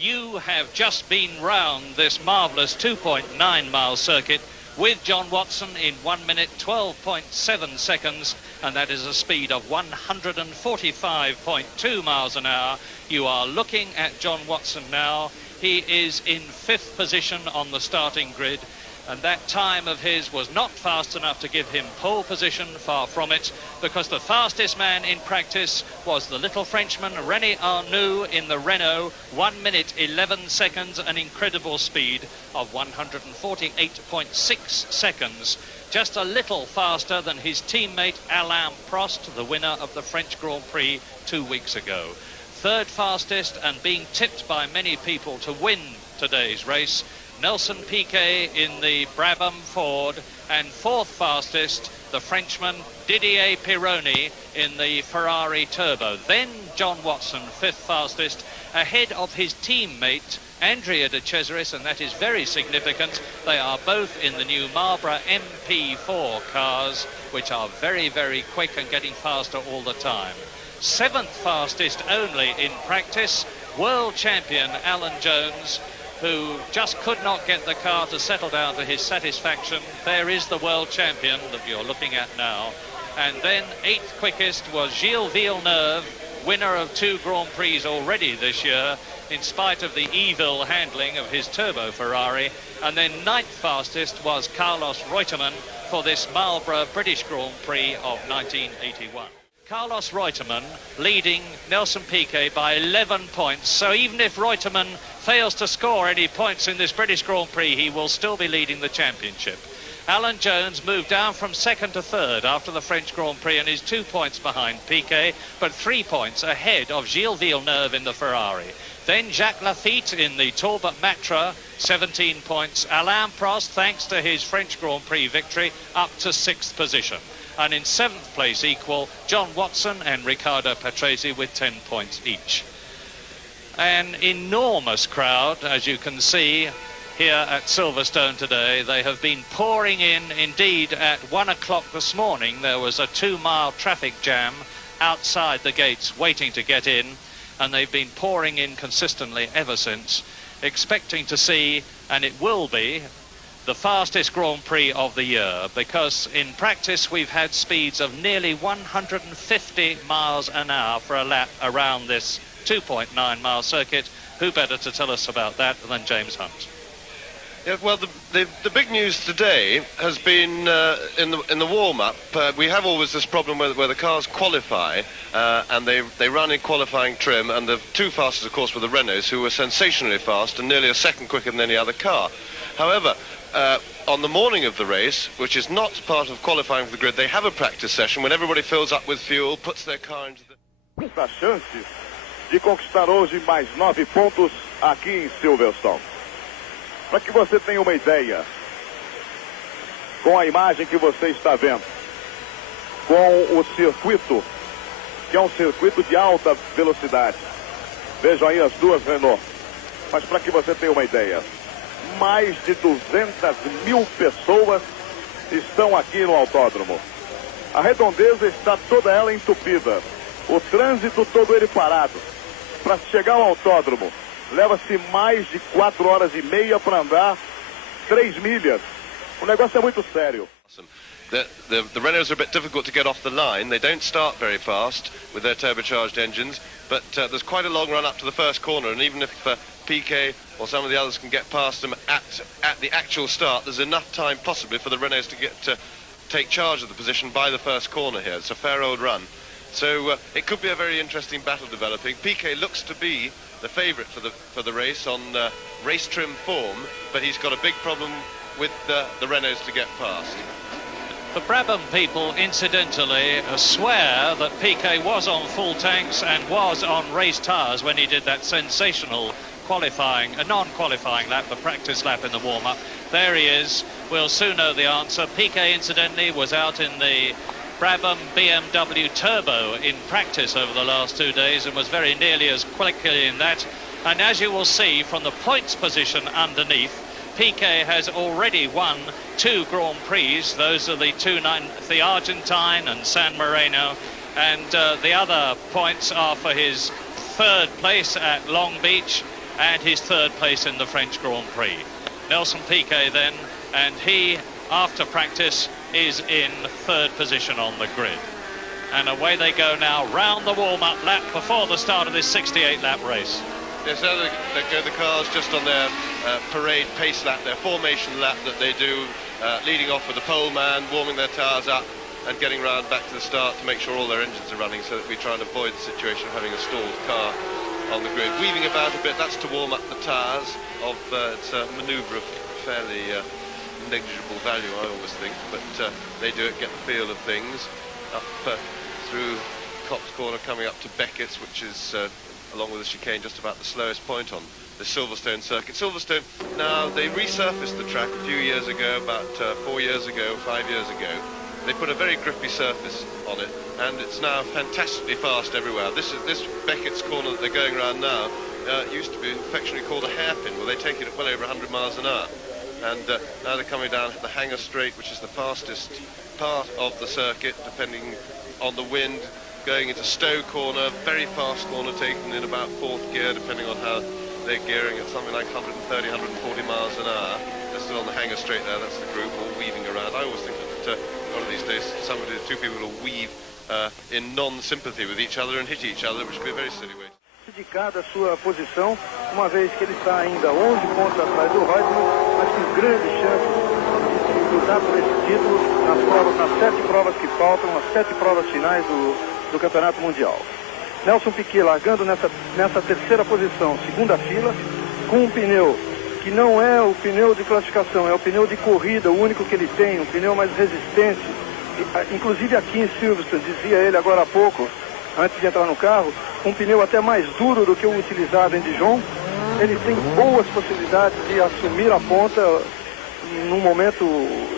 You have just been round this marvellous 2.9 mile circuit with John Watson in 1 minute 12.7 seconds, and that is a speed of 145.2 miles an hour. You are looking at John Watson now. He is in 5th position on the starting grid, and that time of his was not fast enough to give him pole position, far from it, because the fastest man in practice was the little Frenchman René Arnoux in the Renault, 1 minute 11 seconds, an incredible speed of 148.6 seconds, just a little faster than his teammate Alain Prost, the winner of the French Grand Prix 2 weeks ago. Third fastest, and being tipped by many people to win today's race, Nelson Piquet in the Brabham Ford, and fourth fastest, the Frenchman Didier Pironi in the Ferrari Turbo. Then John Watson, 5th fastest, ahead of his teammate Andrea de Cesaris, and that is very significant. They are both in the new Marlboro MP4 cars, which are very, very quick and getting faster all the time. 7th fastest only in practice, world champion Alan Jones, who just could not get the car to settle down to his satisfaction. There is the world champion that you're looking at now. And then 8th quickest was Gilles Villeneuve, winner of 2 Grand Prix already this year, in spite of the evil handling of his turbo Ferrari. And then 9th fastest was Carlos Reutemann for this Marlboro British Grand Prix of 1981. Carlos Reutemann leading Nelson Piquet by 11 points, so even if Reutemann fails to score any points in this British Grand Prix, he will still be leading the championship. Alan Jones moved down from 2nd to 3rd after the French Grand Prix and is 2 points behind Piquet, but 3 points ahead of Gilles Villeneuve in the Ferrari. Then Jacques Laffite in the Talbot Matra, 17 points. Alain Prost, thanks to his French Grand Prix victory, up to 6th position. And in 7th place equal, John Watson and Riccardo Patrese with 10 points each. An enormous crowd, as you can see here at Silverstone today. They have been pouring in. Indeed, at 1 o'clock this morning, there was a 2-mile traffic jam outside the gates waiting to get in, and they've been pouring in consistently ever since, expecting to see, and it will be, the fastest Grand Prix of the year, because in practice we've had speeds of nearly 150 miles an hour for a lap around this 2.9 mile circuit. Who better to tell us about that than James Hunt? Yeah, well, the big news today has been in the warm-up. We have always this problem where the cars qualify and they run in qualifying trim, and the 2 fastest, of course, were the Renaults, who were sensationally fast and nearly a second quicker than any other car. However, on the morning of the race, which is not part of qualifying for the grid, they have a practice session when everybody fills up with fuel, puts their car into the... A chance de conquistar hoje mais 9 pontos aqui em Silverstone. Para que você tenha uma ideia, com a imagem que você está vendo, com o circuito, que é um circuito de alta velocidade. Vejam aí as 2 Renault. Mas para que você tenha uma ideia, mais de 200.000 pessoas estão aqui no autódromo. A redondeza está toda ela entupida. O trânsito todo ele parado. Para chegar ao autódromo, leva-se mais de 4 horas e meia para andar 3 milhas. O negócio é muito sério. The Renaults are a bit difficult to get off the line. They don't start very fast with their turbocharged engines, but there's quite a long run up to the first corner, and even if Piquet or some of the others can get past them at the actual start, there's enough time possibly for the Renaults to take charge of the position by the first corner here. It's a fair old run. So it could be a very interesting battle developing. Piquet looks to be the favourite for the race on race trim form, but he's got a big problem with the Renaults to get past. The Brabham people, incidentally, swear that Piquet was on full tanks and was on race tyres when he did that sensational qualifying, a non-qualifying lap, the practice lap in the warm-up. There he is. We'll soon know the answer. Piquet, incidentally, was out in the Brabham BMW Turbo in practice over the last 2 days and was very nearly as quick in that. And as you will see from the points position underneath, Piquet has already won 2 Grand Prix. Those are the Argentine and San Marino, and the other points are for his 3rd place at Long Beach and his third place in the French Grand Prix. Nelson Piquet then, and he, after practice, is in third position on the grid. And away they go now, round the warm-up lap before the start of this 68-lap race. Yes, now they go the cars just on their parade pace lap, their formation lap that they do, leading off with the pole man, warming their tyres up and getting round back to the start to make sure all their engines are running, so that we try and avoid the situation of having a stalled car on the grid. Weaving about a bit, that's to warm up the tyres. It's a manoeuvre of fairly negligible value, I always think, but they do it, get the feel of things. Up through Copse Corner, coming up to Beckett's, which is along with the chicane just about the slowest point on the Silverstone circuit. Silverstone, now they resurfaced the track a few years ago, about 4 years ago, 5 years ago. They put a very grippy surface on it, and it's now fantastically fast everywhere. This Beckett's corner that they're going around now used to be affectionately called a hairpin, where they take it at well over 100 miles an hour. And now they're coming down the Hanger Straight, which is the fastest part of the circuit, depending on the wind, going into Stowe Corner, very fast corner, taken in about fourth gear, depending on how they're gearing at something like 130, 140 miles an hour. They're still on the Hanger Straight there, that's the group all weaving around. I always think that one of these days two people will weave in non-sympathy with each other and hit each other, which would be a very silly way. Dedicada a sua posição, uma vez que ele está ainda 11 pontos atrás do Reutemann, mas com grandes chances de lutar por esse título nas 7 provas que faltam, as 7 provas finais do Campeonato Mundial. Nelson Piquet largando nessa terceira posição, segunda fila, com um pneu que não é o pneu de classificação, é o pneu de corrida, o único que ele tem, um pneu mais resistente. Inclusive aqui em Silverstone, dizia ele agora há pouco, antes de entrar no carro, um pneu até mais duro do que o utilizado em Dijon. Ele tem boas possibilidades de assumir a ponta num momento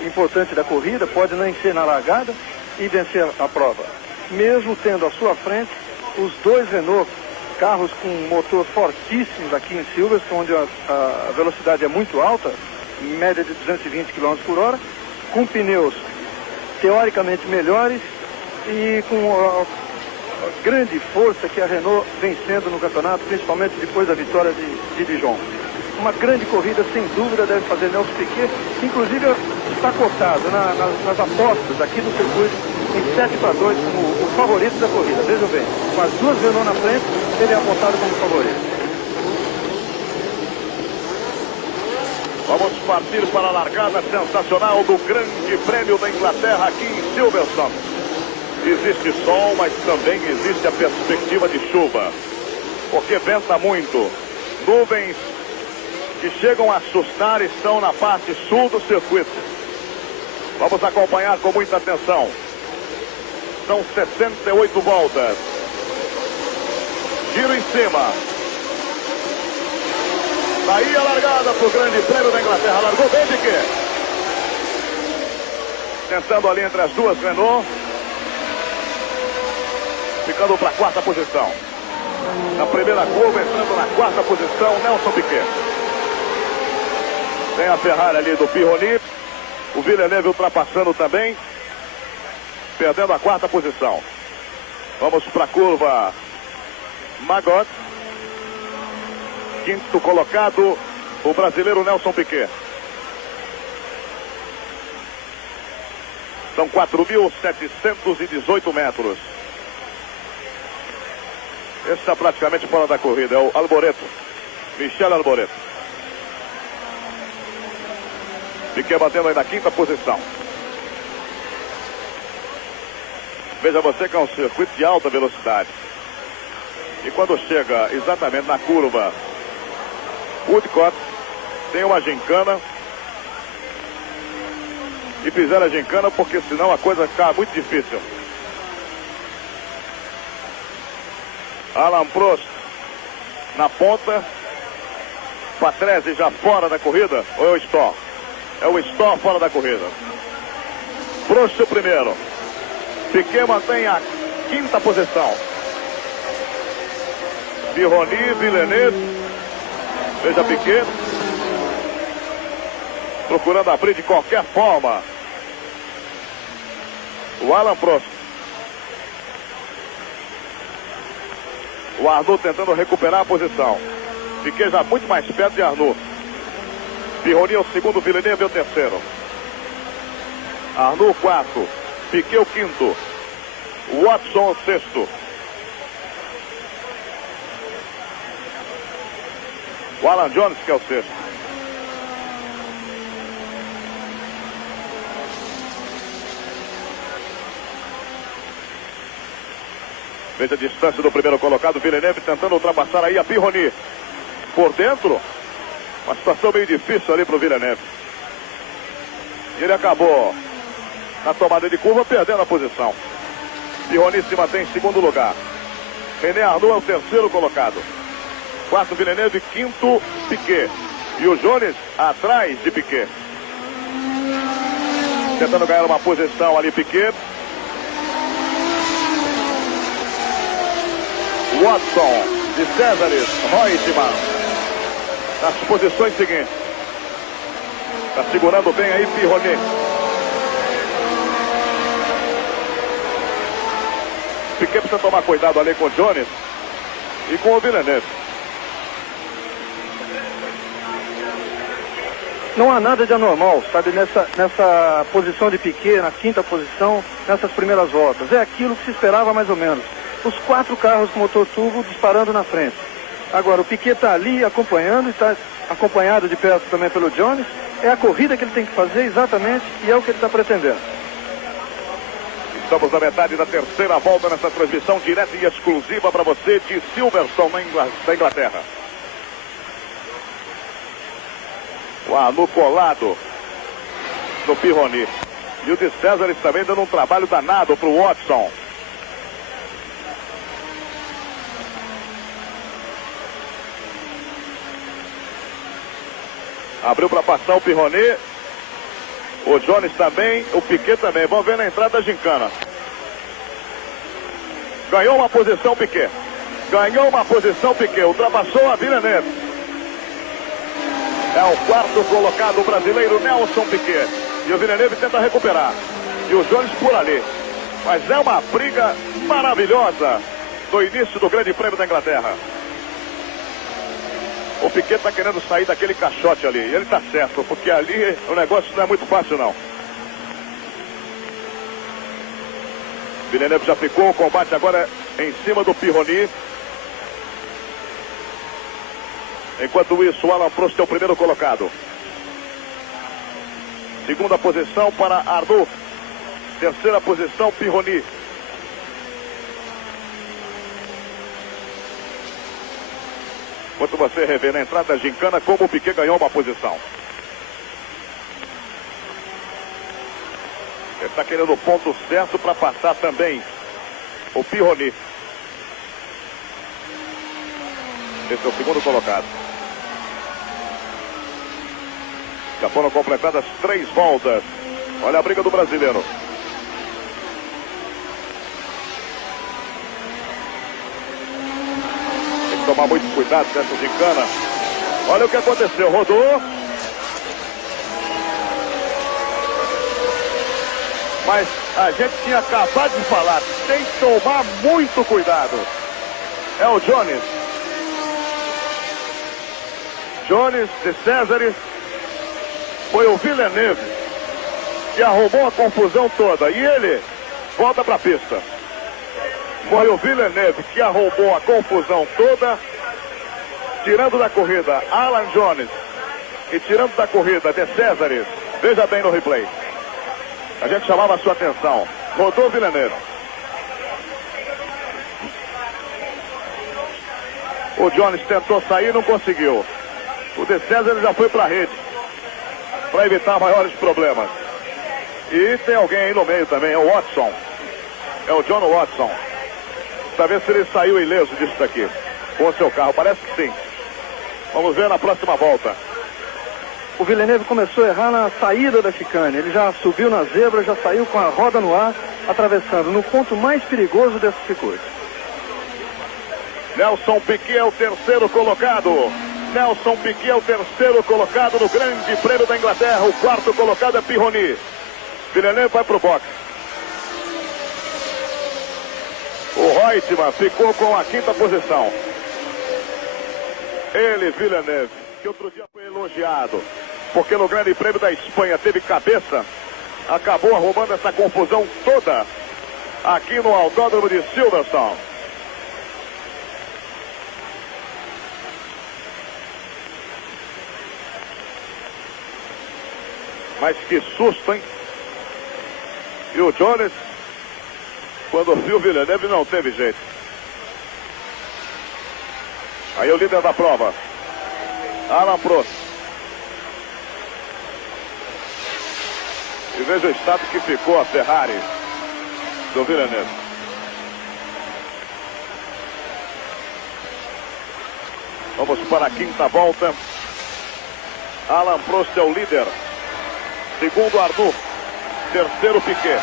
importante da corrida, pode nem ser na largada, e vencer a prova. Mesmo tendo à sua frente os dois Renault, carros com motor fortíssimos aqui em Silverstone, onde a velocidade é muito alta, média de 220 km por hora, com pneus teoricamente melhores e com a grande força que a Renault vem sendo no campeonato, principalmente depois da vitória de Dijon. Uma grande corrida, sem dúvida, deve fazer Nelson Piquet, inclusive está cotado nas apostas aqui do circuito em 7-2 como o favorito da corrida. Vejam bem, com as duas Renault na frente, ele é apostado como favorito. Vamos partir para a largada sensacional do Grande Prêmio da Inglaterra aqui em Silverstone. Existe sol, mas também existe a perspectiva de chuva, porque venta muito. Nuvens que chegam a assustar estão na parte sul do circuito. Vamos acompanhar com muita atenção. São 68 voltas. Giro em cima. Daí a largada para o Grande Prêmio da Inglaterra. Largou bem Piquet. Tentando ali entre as duas Renault. Ficando para a quarta posição. Na primeira curva, entrando na quarta posição, Nelson Piquet. Tem a Ferrari ali do Pironi. O Villeneuve ultrapassando também. Perdendo a quarta posição. Vamos para a curva Magot. Quinto colocado, o brasileiro Nelson Piquet. São 4.718 metros. Esse está praticamente fora da corrida, é o Alboreto. Michele Alboreto. Piquet batendo aí na quinta posição. Veja você que é um circuito de alta velocidade. E quando chega exatamente na curva Woodcote, tem uma gincana. E fizeram a gincana porque senão a coisa fica muito difícil. Alain Prost na ponta. Patrese já fora da corrida. Ou é o Stoll? É o Stoll fora da corrida. Prost o primeiro. Piquet mantém a quinta posição. Pironi, Villeneuve. Veja Piquet. Procurando abrir de qualquer forma. O Alain Prost. O Arnaud tentando recuperar a posição. Piquet já muito mais perto de Arnoux. Pironi é o segundo, Villeneuve é o terceiro. Arnoux, quarto. Piquet, o quinto. Watson, o sexto. O Alan Jones, que é o sexto. Veja a distância do primeiro colocado, Villeneuve tentando ultrapassar aí a Pironi. Por dentro, uma situação meio difícil ali para o Villeneuve. E ele acabou na tomada de curva perdendo a posição. Pironi se mantém em segundo lugar. René Arnoux é o terceiro colocado. Quarto, Villeneuve, quinto, Piquet. E o Jones atrás de Piquet. Tentando ganhar uma posição ali, Piquet. Watson, de Césares, Reutemann. Nas posições seguintes. Está segurando bem aí Pironi. Piquet precisa tomar cuidado ali com o Jones e com o Villeneuve. Não há nada de anormal, sabe, nessa posição de Piquet, na quinta posição, nessas primeiras voltas. É aquilo que se esperava mais ou menos. Os 4 carros com motor turbo disparando na frente. Agora, o Piquet está ali acompanhando, está acompanhado de perto também pelo Jones. É a corrida que ele tem que fazer exatamente e é o que ele está pretendendo. Estamos na metade da terceira volta nessa transmissão direta e exclusiva para você de Silverstone, da Inglaterra. O Arnoux colado no Pironi. E o de Césares também dando um trabalho danado para o Watson. Abriu para passar o Pironi. O Jones também, o Piquet também. Vamos ver na entrada da gincana. Ganhou uma posição Piquet. Ganhou uma posição Piquet. Ultrapassou a Villeneuve. É o quarto colocado brasileiro, Nelson Piquet. E o Villeneuve tenta recuperar. E o Jones por ali. Mas é uma briga maravilhosa no início do Grande Prêmio da Inglaterra. O Piquet está querendo sair daquele caixote ali. E ele está certo, porque ali o negócio não é muito fácil, não. Villeneuve já ficou. O combate agora em cima do Pironi. Enquanto isso, o Alan Prost é o primeiro colocado. Segunda posição para Arnoux. Terceira posição, Pironi. Enquanto você revê na entrada da gincana como o Piquet ganhou uma posição. Ele está querendo o ponto certo para passar também o Pironi. Esse é o segundo colocado. Já foram completadas 3 voltas. Olha a briga do brasileiro. Tem que tomar muito cuidado com essa gincana. Olha o que aconteceu. Rodou. Mas a gente tinha acabado de falar. Tem que tomar muito cuidado. É o Jones. Jones de Césares. Foi o Villeneuve que arrumou a confusão toda. E ele volta para a pista. Foi o Villeneuve que arrumou a confusão toda, tirando da corrida Alan Jones e tirando da corrida de Césares. Veja bem no replay. A gente chamava a sua atenção. Rodou o Villeneuve. O Jones tentou sair, não conseguiu. O de Césares já foi para a rede, para evitar maiores problemas. E tem alguém aí no meio também, é o Watson. É o John Watson. Pra ver se ele saiu ileso disso daqui, com o seu carro, parece que sim. Vamos ver na próxima volta. O Villeneuve começou a errar na saída da chicane. Ele já subiu na zebra, já saiu com a roda no ar, atravessando no ponto mais perigoso desse circuito. Nelson Piquet é o terceiro colocado. Nelson Piquet é o terceiro colocado no Grande Prêmio da Inglaterra. O quarto colocado é Pironi. Villeneuve vai pro box. O Reutemann ficou com a quinta posição. Ele, Villeneuve, que outro dia foi elogiado, porque no Grande Prêmio da Espanha teve cabeça, acabou arrumando essa confusão toda aqui no Autódromo de Silverstone. Mas que susto, hein? E o Jones, quando viu o Villeneuve, não teve jeito. Aí o líder da prova, Alain Prost. E veja o estado que ficou a Ferrari do Villeneuve. Vamos para a quinta volta. Alain Prost é o líder. Segundo, Arnoux. Terceiro, Piquet.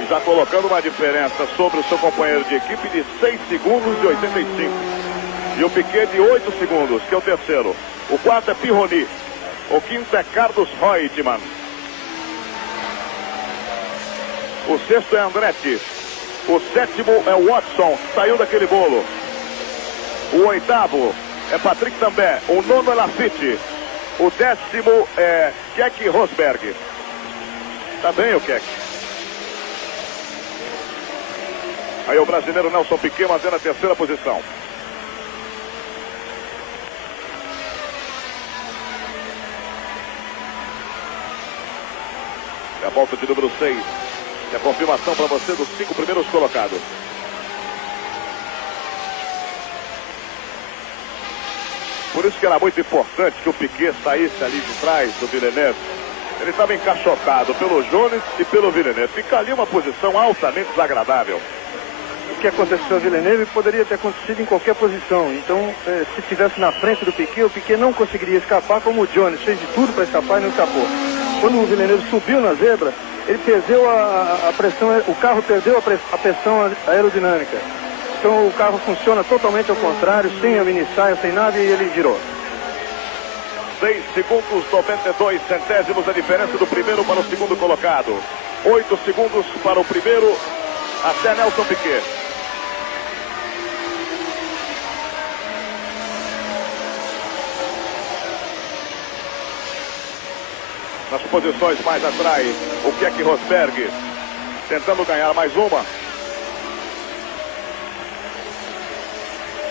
E já colocando uma diferença sobre o seu companheiro de equipe de 6 segundos e 85. E o Piquet de 8 segundos, que é o terceiro. O quarto é Pironi. O quinto é Carlos Reutemann. O sexto é Andretti. O sétimo é Watson, que saiu daquele bolo. O oitavo é Patrick Tambay. O nono é Lafitte. O décimo é Keck Rosberg. Tá bem o Keck. Aí o brasileiro Nelson Piquet mantendo a terceira posição. É a volta de número 6. É a confirmação para você dos 5 primeiros colocados. Por isso que era muito importante que o Piquet saísse ali de trás do Villeneuve. Ele estava encaixotado pelo Jones e pelo Villeneuve. Fica ali uma posição altamente desagradável. O que aconteceu a Villeneuve poderia ter acontecido em qualquer posição. Então, se estivesse na frente do Piquet, o Piquet não conseguiria escapar, como o Jones fez de tudo para escapar e não escapou. Quando o Villeneuve subiu na zebra, ele perdeu a pressão, o carro perdeu a pressão aerodinâmica. Então o carro funciona totalmente ao contrário, sem a mini saia, sem nada, e ele virou. 6 segundos, 92 centésimos a diferença do primeiro para o segundo colocado. 8 segundos para o primeiro, até Nelson Piquet. Nas posições mais atrás, o Keck Rosberg tentando ganhar mais uma.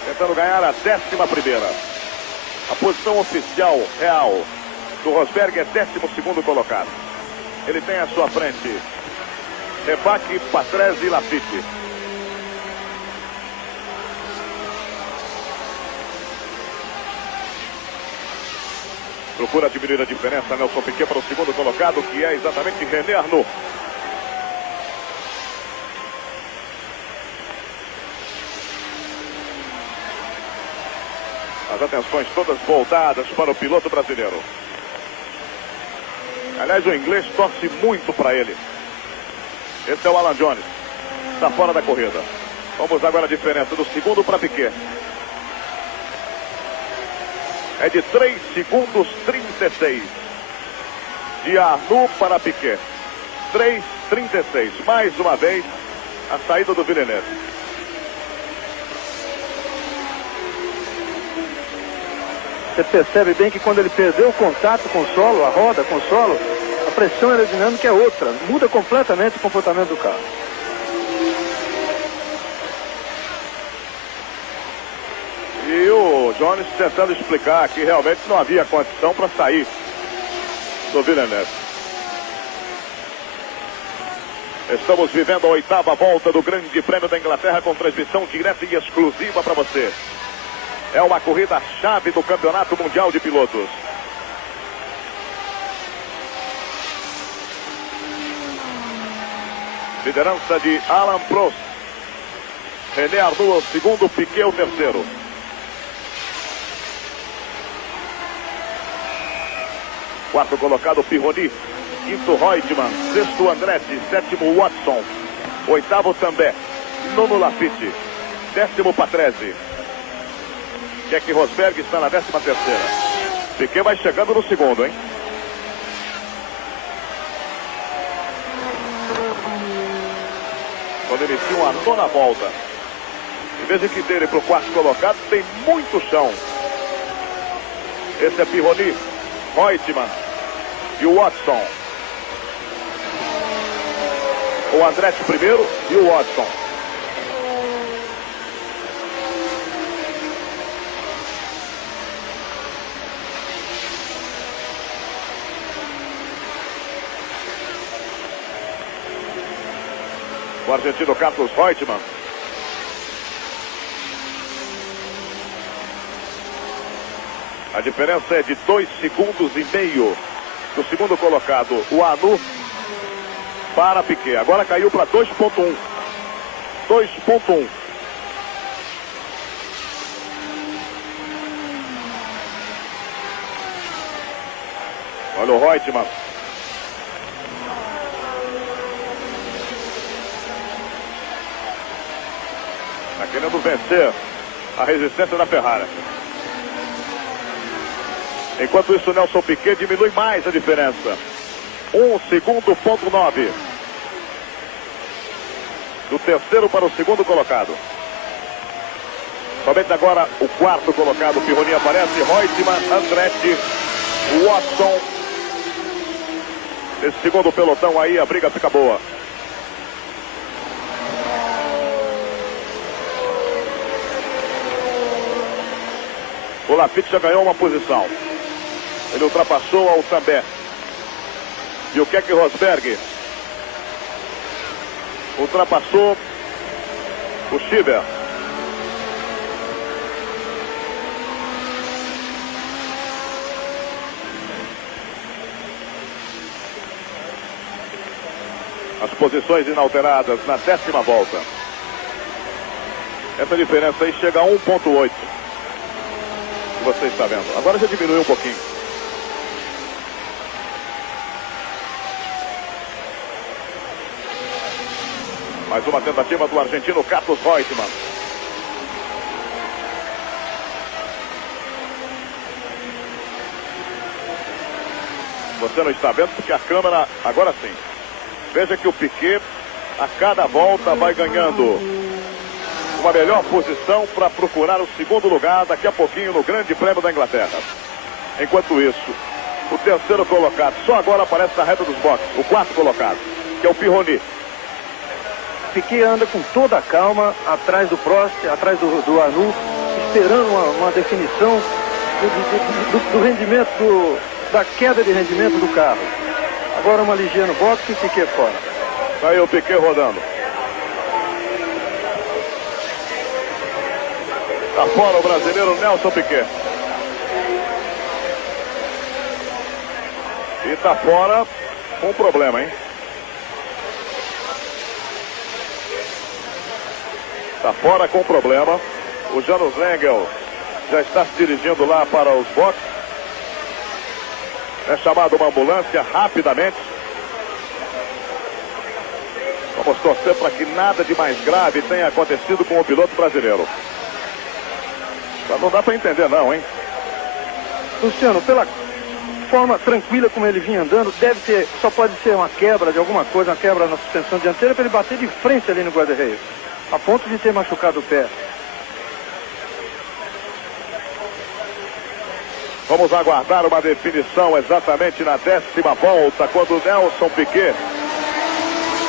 Tentando ganhar a 11ª. A posição oficial real do Rosberg é 12º colocado. Ele tem à sua frente Rebaque, Patrese e Lafitte. Procura diminuir a diferença Nelson Piquet para o segundo colocado, que é exatamente René Arnoux. As atenções todas voltadas para o piloto brasileiro. Aliás, o inglês torce muito para ele. Esse é o Alan Jones. Está fora da corrida. Vamos agora a diferença do segundo para Piquet. É de 3 segundos 36. De Arnoux para Piquet. 3,36. Mais uma vez, a saída do Villeneuve. Você percebe bem que quando ele perdeu o contato com o solo, a roda com o solo, a pressão aerodinâmica é outra. Muda completamente o comportamento do carro. E o Jones tentando explicar que realmente não havia condição para sair do Villeneuve. Estamos vivendo a 8ª volta do Grande Prêmio da Inglaterra com transmissão direta e exclusiva para você. É uma corrida-chave do Campeonato Mundial de Pilotos. Liderança de Alain Prost. René Arnoux o segundo, Piquet o terceiro. Quarto colocado, Pironi. Quinto, Reutemann. Sexto, Andretti. Sétimo, Watson. Oitavo, Tambay. Nono, Lafitte. 10º, Patrese. Keck Rosberg está na 13ª. Piquet vai chegando no segundo, hein? quando iniciam a nona volta. Em vez de que dele para o quarto colocado, tem muito chão. Esse é Pironi, Reutemann e o Watson. O Andretti primeiro e o Watson. O argentino Carlos Reutemann. A diferença é de 2,5 segundos do segundo colocado, o Anu, para Piquet. Agora caiu para 2,1. 2,1. Olha o Reutemann. Está querendo vencer a resistência da Ferrari. Enquanto isso, Nelson Piquet diminui mais a diferença. 1,9 segundos. Do terceiro para o segundo colocado. Somente agora o quarto colocado, Pironi aparece. Reutemann, Andretti, Watson. Esse segundo pelotão aí, a briga fica boa. O Lafitte já ganhou uma posição. Ele ultrapassou ao També. E o Keck Rosberg ultrapassou o Schieber. As posições inalteradas na 10ª volta. Essa diferença aí chega a 1,8. Que você está vendo. Agora já diminuiu um pouquinho. Mais uma tentativa do argentino Carlos Reutemann. Você não está vendo porque a câmera, agora sim. Veja que o Piquet a cada volta vai ganhando uma melhor posição para procurar o segundo lugar daqui a pouquinho no Grande Prêmio da Inglaterra. Enquanto isso, o terceiro colocado só agora aparece na reta dos boxes. O quarto colocado, que é o Pironi. Piquet anda com toda a calma atrás do Prost, atrás do Anu, esperando uma definição do rendimento, da queda de rendimento do carro. Agora uma ligeira no boxe e Piquet fora. Aí o Piquet rodando. Tá fora o brasileiro Nelson Piquet. E tá fora com um problema, hein? Tá fora com problema. O Janos Lengel já está se dirigindo lá para os boxes. É chamada uma ambulância rapidamente. Vamos torcer para que nada de mais grave tenha acontecido com o piloto brasileiro. Mas não dá para entender não, hein? Luciano, pela forma tranquila como ele vinha andando, só pode ser uma quebra de alguma coisa, uma quebra na suspensão dianteira para ele bater de frente ali no guarda-reio, a ponto de ter machucado o pé. Vamos aguardar uma definição exatamente na 10ª volta, quando o Nelson Piquet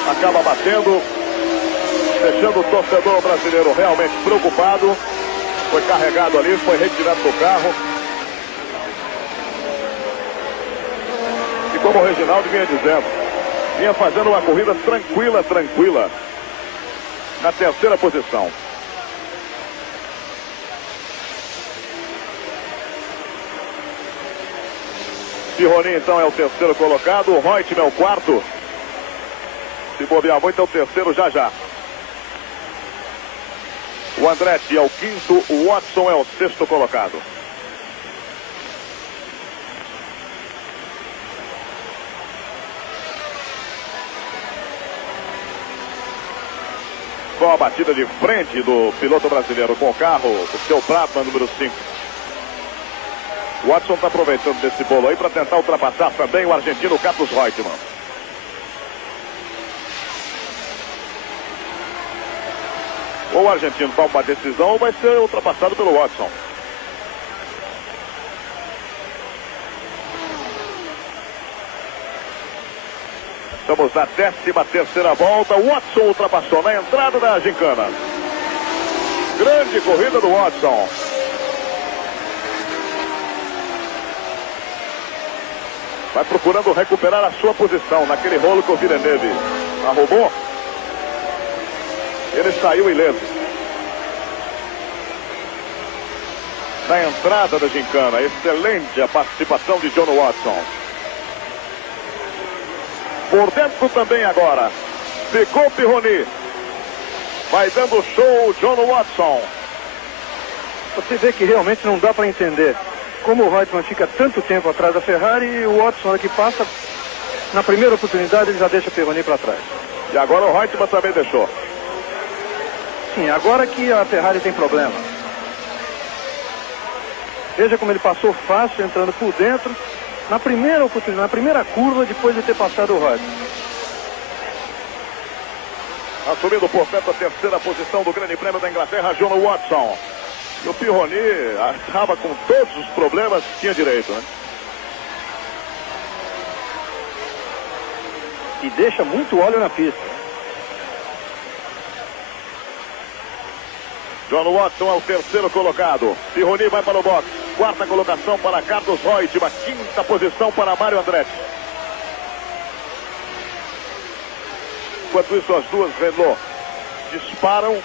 acaba batendo, deixando o torcedor brasileiro realmente preocupado. Foi carregado ali, foi retirado do carro. E como o Reginaldo vinha dizendo, vinha fazendo uma corrida tranquila, na terceira posição. Pironi então é o terceiro colocado, o Reutemann é o quarto. Se bobear muito é o terceiro já. O Andretti é o quinto, o Watson é o sexto colocado. Com a batida de frente do piloto brasileiro com o carro, o seu Brabham número 5. O Watson está aproveitando desse bolo aí para tentar ultrapassar também o argentino Carlos Reutemann. Ou o argentino toma uma decisão ou vai ser ultrapassado pelo Watson. Estamos na 13ª volta. O Watson ultrapassou na entrada da gincana. Grande corrida do Watson. Vai procurando recuperar a sua posição naquele rolo que o Villeneuve arrumou. Ele saiu ileso. Na entrada da gincana, excelente a participação de John Watson. Por dentro também agora, ficou Pironi. Vai dando show John Watson. Você vê que realmente não dá para entender como o Reutemann fica tanto tempo atrás da Ferrari e o Watson, que passa, na primeira oportunidade ele já deixa Pironi para trás. E agora o Reutemann também deixou. Sim, agora que a Ferrari tem problema. Veja como ele passou fácil, entrando por dentro, na primeira oportunidade, na primeira curva, depois de ter passado o Reutemann. Assumindo, portanto, a 3ª posição do Grande Prêmio da Inglaterra, John Watson. E o Pironi estava com todos os problemas que tinha direito, né? E deixa muito óleo na pista. John Watson é o 3º colocado. Pironi vai para o box. 4ª colocação para Carlos Reutemann. 5ª posição para Mário Andretti. Enquanto isso, as duas Renault disparam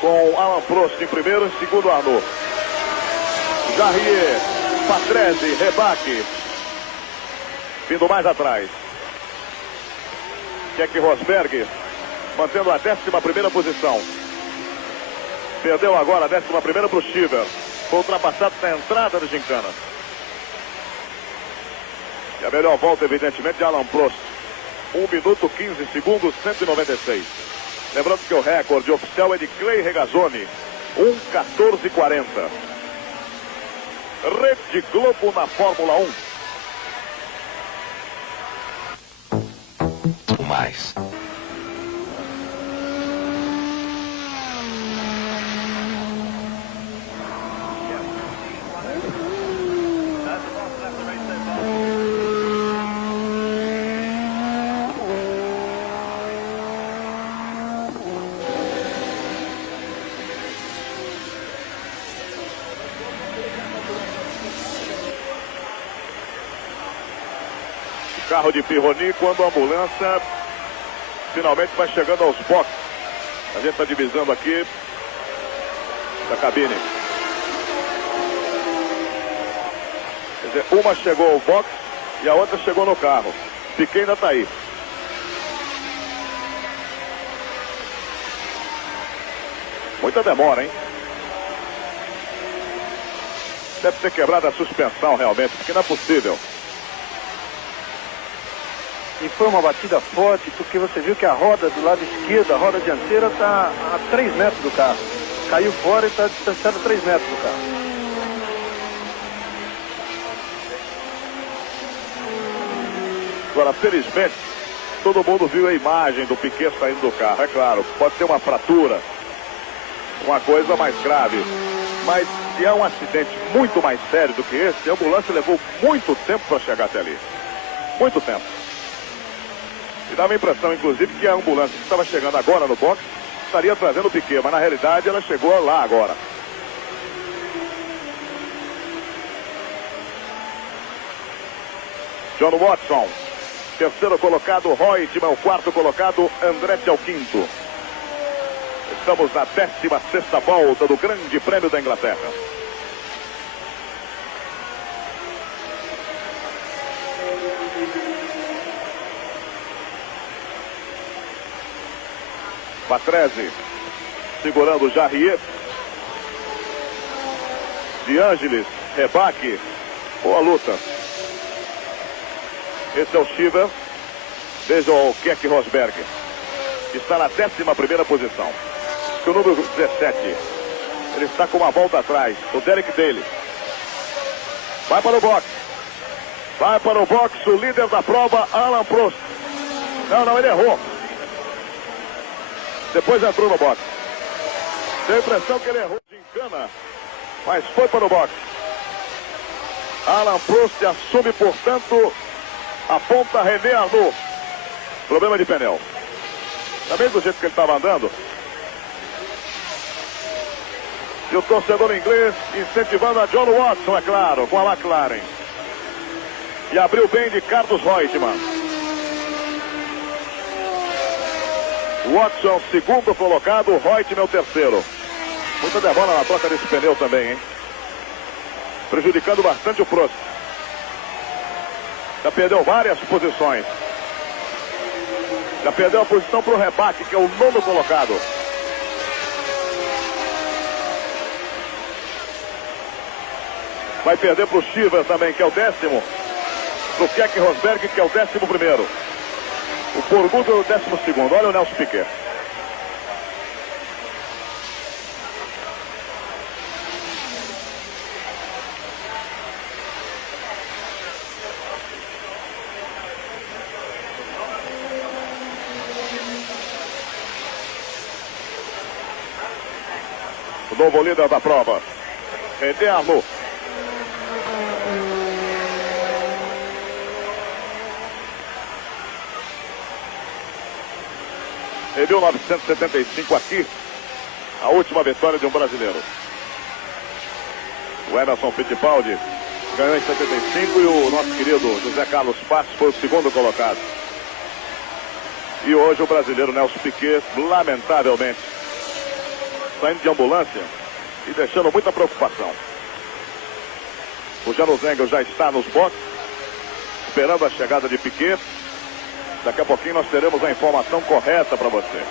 com Alain Prost em primeiro e segundo Arnaud. Jarier, Patrese, Rebaque vindo mais atrás. Keck Rosberg mantendo a 11ª posição. Perdeu agora a 11ª para o Chiver. Foi ultrapassado na entrada da gincana. E a melhor volta, evidentemente, de Alain Prost. 1 minuto 15 segundos, 196. Lembrando que o recorde oficial é de Clay Regazzoni. 1:14:40. Rede Globo na Fórmula 1. Mais. Carro de Pironi quando a ambulância finalmente vai chegando aos boxes. A gente está divisando aqui da cabine. Quer dizer, uma chegou ao box e a outra chegou no carro. Piquet ainda está aí. Muita demora, hein? Deve ter quebrado a suspensão realmente, porque não é possível. E foi uma batida forte, porque você viu que a roda do lado esquerdo, a roda dianteira, está a 3 metros do carro. Caiu fora e está distanciado a 3 metros do carro. Agora, felizmente, todo mundo viu a imagem do Piquet saindo do carro. É claro, pode ser uma fratura, uma coisa mais grave. Mas se é um acidente muito mais sério do que esse, a ambulância levou muito tempo para chegar até ali. Muito tempo. E dava a impressão, inclusive, que a ambulância que estava chegando agora no box estaria trazendo o Piquet, mas na realidade ela chegou lá agora. John Watson, 3º colocado, Reutemann é o 4º colocado, Andretti é o 5º. Estamos na 16ª volta do Grande Prêmio da Inglaterra. Patrese segurando o Jarier. De Angelis, Rebaque. Boa luta. Esse é o Chiver. Veja o Keck Rosberg, que está na 11ª posição. O número 17. Ele está com uma volta atrás. O Derek Daly. Vai para o box. Vai para o box o líder da prova, Alain Prost. Não, ele errou. Depois entrou no box. Tem a impressão que ele errou de encana, mas foi para o boxe. Alain Prost assume, portanto, a ponta René Arnoux. Problema de pneu. Também do jeito que ele estava andando. E o torcedor inglês incentivando a John Watson, é claro, com a McLaren. E abriu bem de Carlos Reutemann. Watson, segundo colocado, Reutemann é o terceiro. Muita demora na troca desse pneu também, hein? Prejudicando bastante o Prost. Já perdeu várias posições. Já perdeu a posição para o Rebaque, que é o nono colocado. Vai perder para o Shiver também, que é o 10º. Para o Keck Rosberg, que é o 11º. O Porgudo é o 12º. Olha o Nelson Piquet. O novo líder da prova, René Arnoux. Em 1975 aqui, a última vitória de um brasileiro. O Emerson Fittipaldi ganhou em 75 e o nosso querido José Carlos Passos foi o segundo colocado. E hoje o brasileiro Nelson Piquet, lamentavelmente, saindo de ambulância e deixando muita preocupação. O Janus Engel já está nos boxes, esperando a chegada de Piquet. Daqui a pouquinho nós teremos a informação correta para você.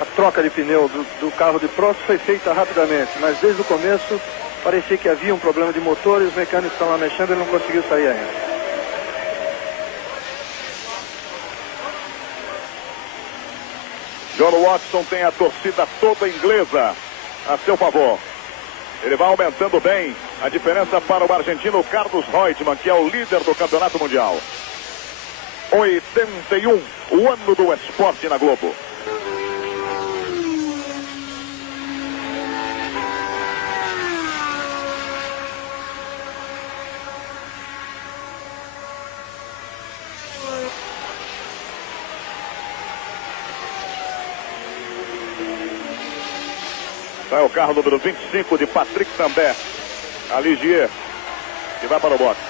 A troca de pneu do carro de Prost foi feita rapidamente, mas desde o começo parecia que havia um problema de motor e os mecânicos estão lá mexendo e ele não conseguiu sair ainda. John Watson tem a torcida toda inglesa a seu favor. Ele vai aumentando bem a diferença para o argentino Carlos Reutemann, que é o líder do campeonato mundial. 81, o ano do esporte na Globo. Sai o carro número 25 de Patrick Tambert, a Ligier, que vai para o boxe.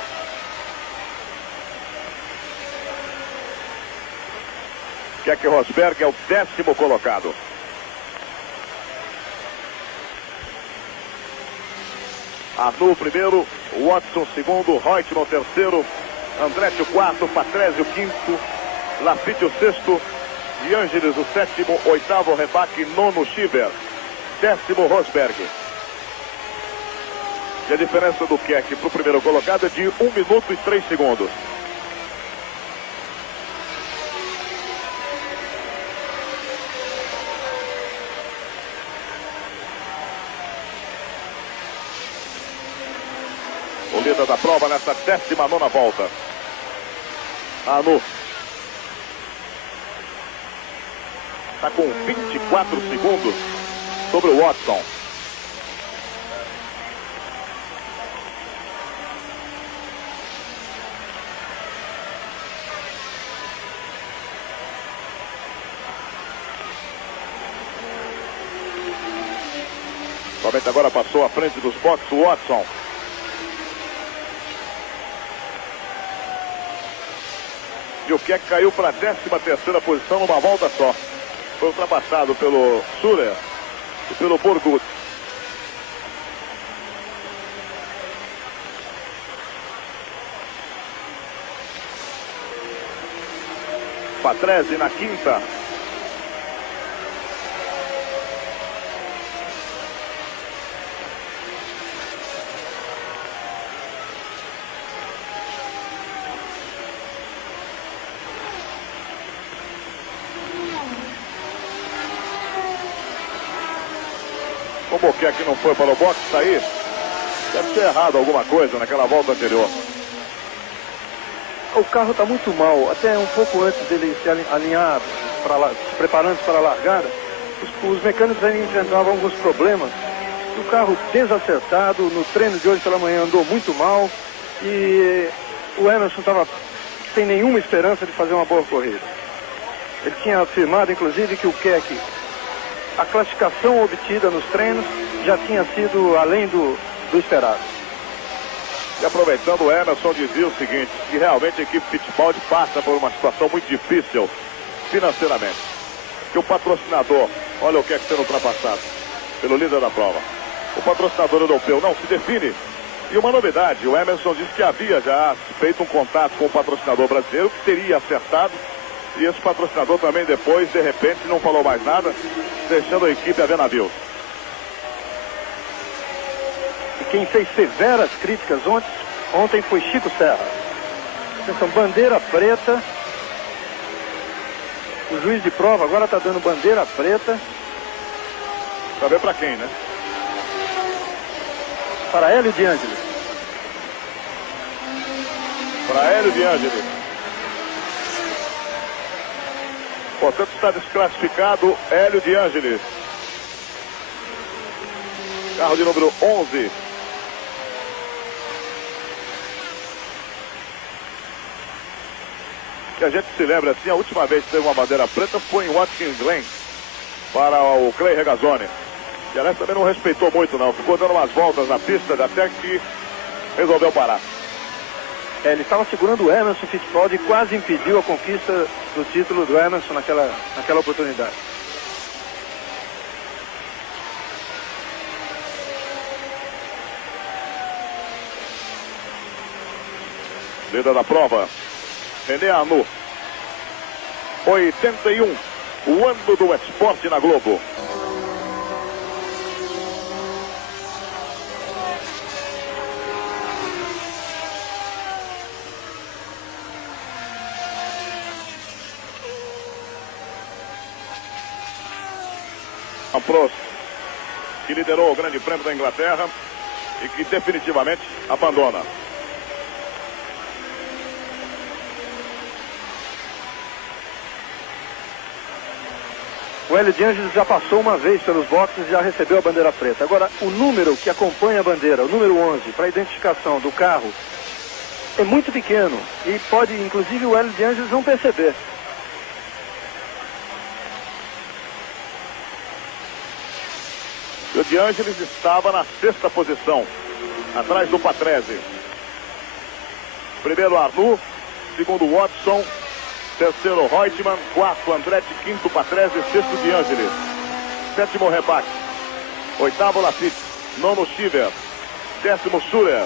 Keck Rosberg é o 10º colocado. Arnoux primeiro, Watson segundo, Reutemann o terceiro, Andretti o quarto, Patrese o quinto, Lafitte o sexto, De Angelis o sétimo, oitavo Rebaque, nono Shiver, 10º Rosberg. E a diferença do Keck para o primeiro colocado é de 1 minuto e 3 segundos. O líder da prova nessa 19ª volta. Arnoux. Está com 24 segundos sobre o Watson. Somente agora passou à frente dos boxes o Watson. E o Keck caiu para a 13ª posição numa volta só. Foi ultrapassado pelo Surer e pelo Borgut. Patrese na quinta. Como o Keck não foi para o boxe sair, deve ter errado alguma coisa naquela volta anterior. O carro está muito mal, até um pouco antes dele se alinhar, se preparando para a largada, os mecânicos ainda enfrentavam alguns problemas. O carro desacertado, no treino de hoje pela manhã andou muito mal e o Emerson estava sem nenhuma esperança de fazer uma boa corrida. Ele tinha afirmado, inclusive, que o Keck, a classificação obtida nos treinos já tinha sido além do esperado. E aproveitando, o Emerson dizia o seguinte, que realmente a equipe Fittipaldi passa por uma situação muito difícil financeiramente. Que o patrocinador, olha o que é que sendo ultrapassado pelo líder da prova. O patrocinador europeu não se define. E uma novidade, o Emerson disse que havia já feito um contato com o patrocinador brasileiro, que teria acertado. E esse patrocinador também depois, de repente, não falou mais nada, deixando a equipe a ver navios. E quem fez severas críticas ontem foi Chico Serra. Atenção, bandeira preta. O juiz de prova agora está dando bandeira preta. Pra ver pra quem, né? Para Hélio de Ângeles. Para Hélio de Ângeles. Portanto, está desclassificado Hélio de Ângeles. Carro de número 11. Que a gente se lembra assim, a última vez que teve uma bandeira preta foi em Watkins Glen para o Clay Regazzoni. E aliás também não respeitou muito não, ficou dando umas voltas na pista até que resolveu parar. Ele estava segurando o Emerson Fittipaldi e quase impediu a conquista do título do Emerson naquela oportunidade. Líder da prova, René Arnoux. 81, o ano do esporte na Globo. Prost, que liderou o Grande Prêmio da Inglaterra e que definitivamente abandona. O Hélio de Ângeles já passou uma vez pelos boxes e já recebeu a bandeira preta. Agora, o número que acompanha a bandeira, o número 11, para identificação do carro, é muito pequeno e pode, inclusive, o Hélio de Ângeles não perceber. O de Ângeles estava na 6ª posição, atrás do Patrese. Primeiro Arnoux, segundo Watson, terceiro Reutemann, quarto Andretti, quinto Patrese, sexto de Ângeles, sétimo Rebaque, oitavo Lafitte, nono Chiver, décimo Surer,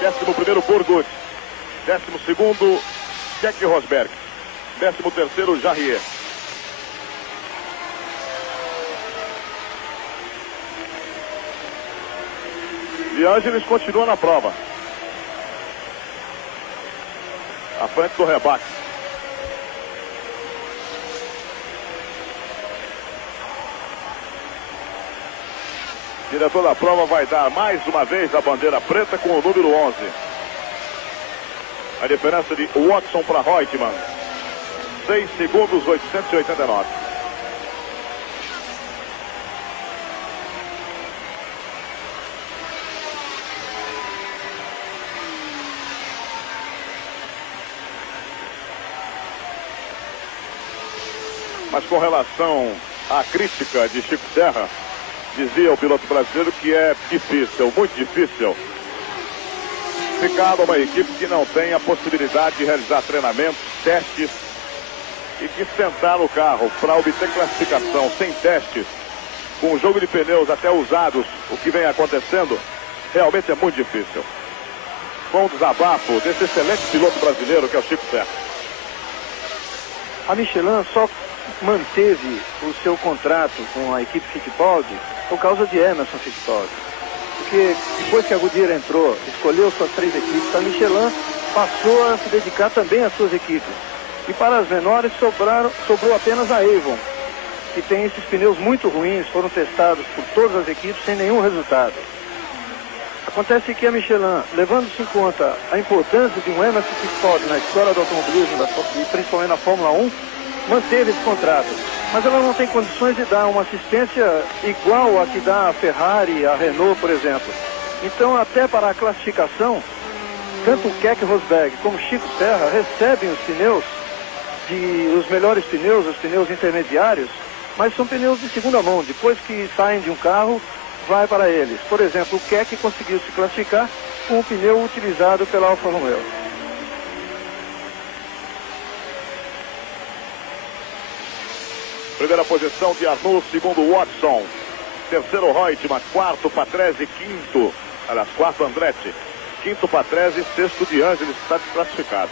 décimo primeiro Burgut, décimo segundo Keck Rosberg, décimo terceiro Jarrier. De Ângeles continua na prova. À frente do Rebaque. O diretor da prova vai dar mais uma vez a bandeira preta com o número 11. A diferença de Watson para Reutemann. 6 segundos, 889. Mas com relação à crítica de Chico Serra, dizia o piloto brasileiro que é difícil, muito difícil, ficar numa equipe que não tem a possibilidade de realizar treinamentos, testes e que sentar no carro para obter classificação sem testes, com o jogo de pneus até usados, o que vem acontecendo, realmente é muito difícil. Com o desabafo desse excelente piloto brasileiro que é o Chico Serra. A Michelin só manteve o seu contrato com a equipe Fittipaldi por causa de Emerson Fittipaldi. Porque depois que a Goodyear entrou, escolheu suas 3 equipes, a Michelin passou a se dedicar também às suas equipes. E para as menores sobrou apenas a Avon, que tem esses pneus muito ruins, foram testados por todas as equipes sem nenhum resultado. Acontece que a Michelin, levando-se em conta a importância de um Emerson Fittipaldi na história do automobilismo, e principalmente na Fórmula 1, manteve esse contrato. Mas ela não tem condições de dar uma assistência igual a que dá a Ferrari, a Renault, por exemplo. Então, até para a classificação, tanto o Keck Rosberg como o Chico Serra recebem os pneus, os melhores pneus, os pneus intermediários, mas são pneus de segunda mão. Depois que saem de um carro, vai para eles. Por exemplo, o Keck conseguiu se classificar com o pneu utilizado pela Alfa Romeo. Primeira posição de Arnoux, segundo Watson, terceiro Reutemann, quarto Patrese, quinto, aliás, quarto Andretti, quinto Patrese, sexto De Angelis, está desclassificado.